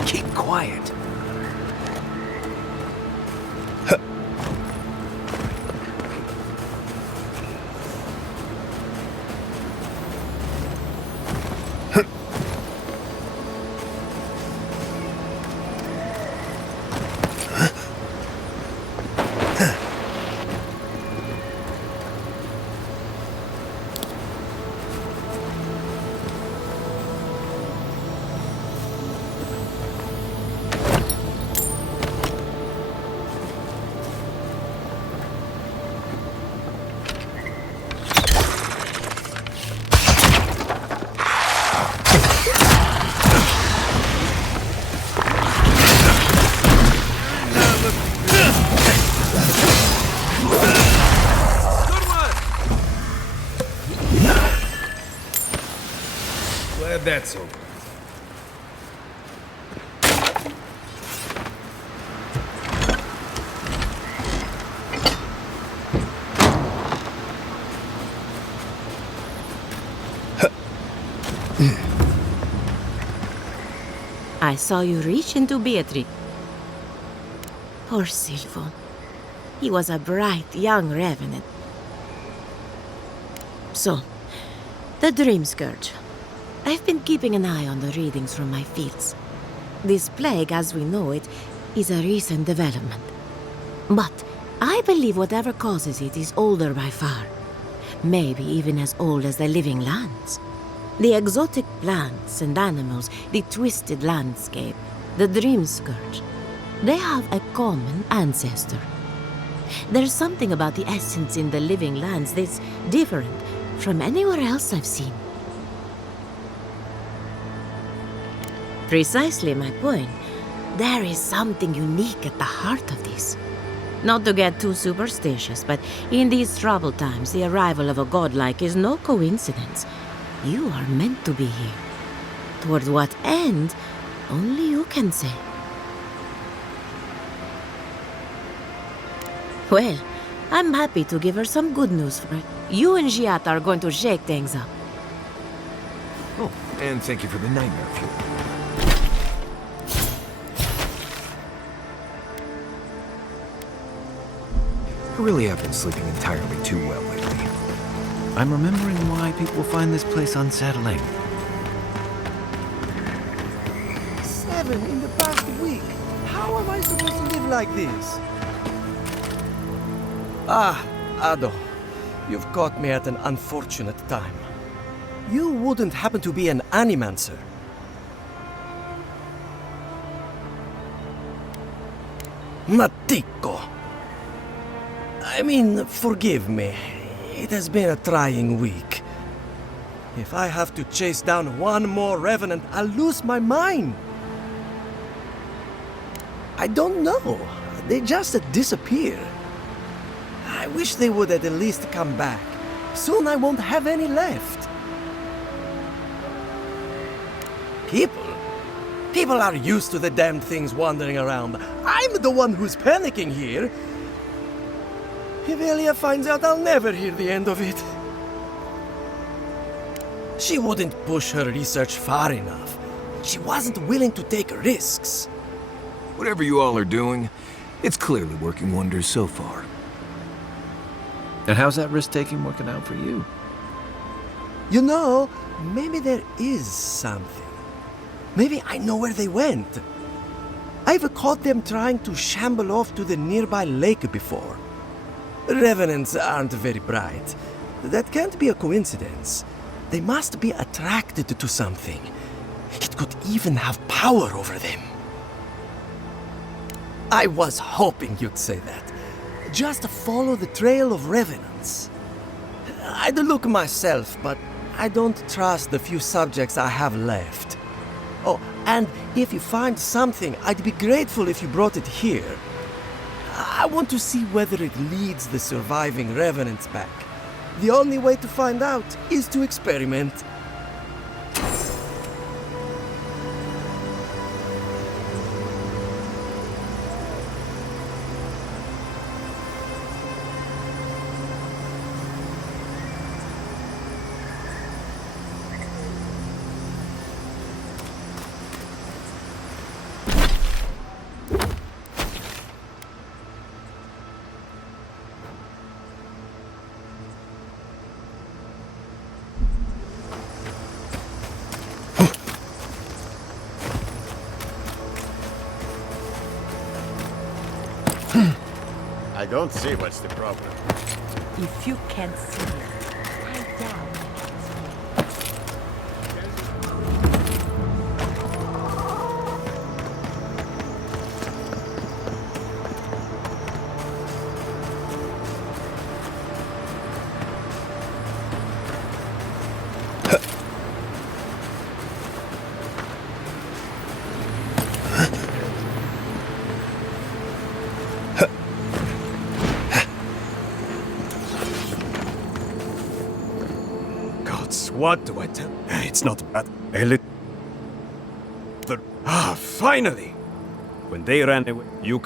Keep quiet. Glad that's over. I saw you reach into Beatrix. Poor Silvo. He was a bright young revenant. So, the Dream Scourge. I've been keeping an eye on the readings from my fields. This plague, as we know it, is a recent development. But I believe whatever causes it is older by far. Maybe even as old as the living lands. The exotic plants and animals, the twisted landscape, the Dream Scourge. They have a common ancestor. There's something about the essence in the living lands that's different from anywhere else I've seen. Precisely my point. There is something unique at the heart of this. Not to get too superstitious, but in these troubled times, the arrival of a godlike is no coincidence. You are meant to be here. Toward what end, only you can say. Well, I'm happy to give her some good news for it. You and Giat are going to shake things up. Oh, and thank you for the nightmare fuel. I really have been sleeping entirely too well lately. I'm remembering why people find this place unsettling. 7 in the past week. How am I supposed to live like this? Ah, Ado. You've caught me at an unfortunate time. You wouldn't happen to be an animancer? Matiko. I mean, forgive me. It has been a trying week. If I have to chase down one more revenant, I'll lose my mind. I don't know. They just disappear. I wish they would at least come back. Soon I won't have any left. People are used to the damned things wandering around. I'm the one who's panicking here. If Elia finds out, I'll never hear the end of it. She wouldn't push her research far enough. She wasn't willing to take risks. Whatever you all are doing, it's clearly working wonders so far. And how's that risk-taking working out for you? You know, maybe there is something. Maybe I know where they went. I've caught them trying to shamble off to the nearby lake before. Revenants aren't very bright. That can't be a coincidence. They must be attracted to something. It could even have power over them. I was hoping you'd say that. Just follow the trail of revenants. I'd look myself, but I don't trust the few subjects I have left. Oh, And if you find something, I'd be grateful if you brought it here. I want to see whether it leads the surviving revenants back. The only way to find out is to experiment. I don't see what's the problem. If you can't see it, I doubt. What do I tell? It's not bad. A little. Finally! When they ran away, you.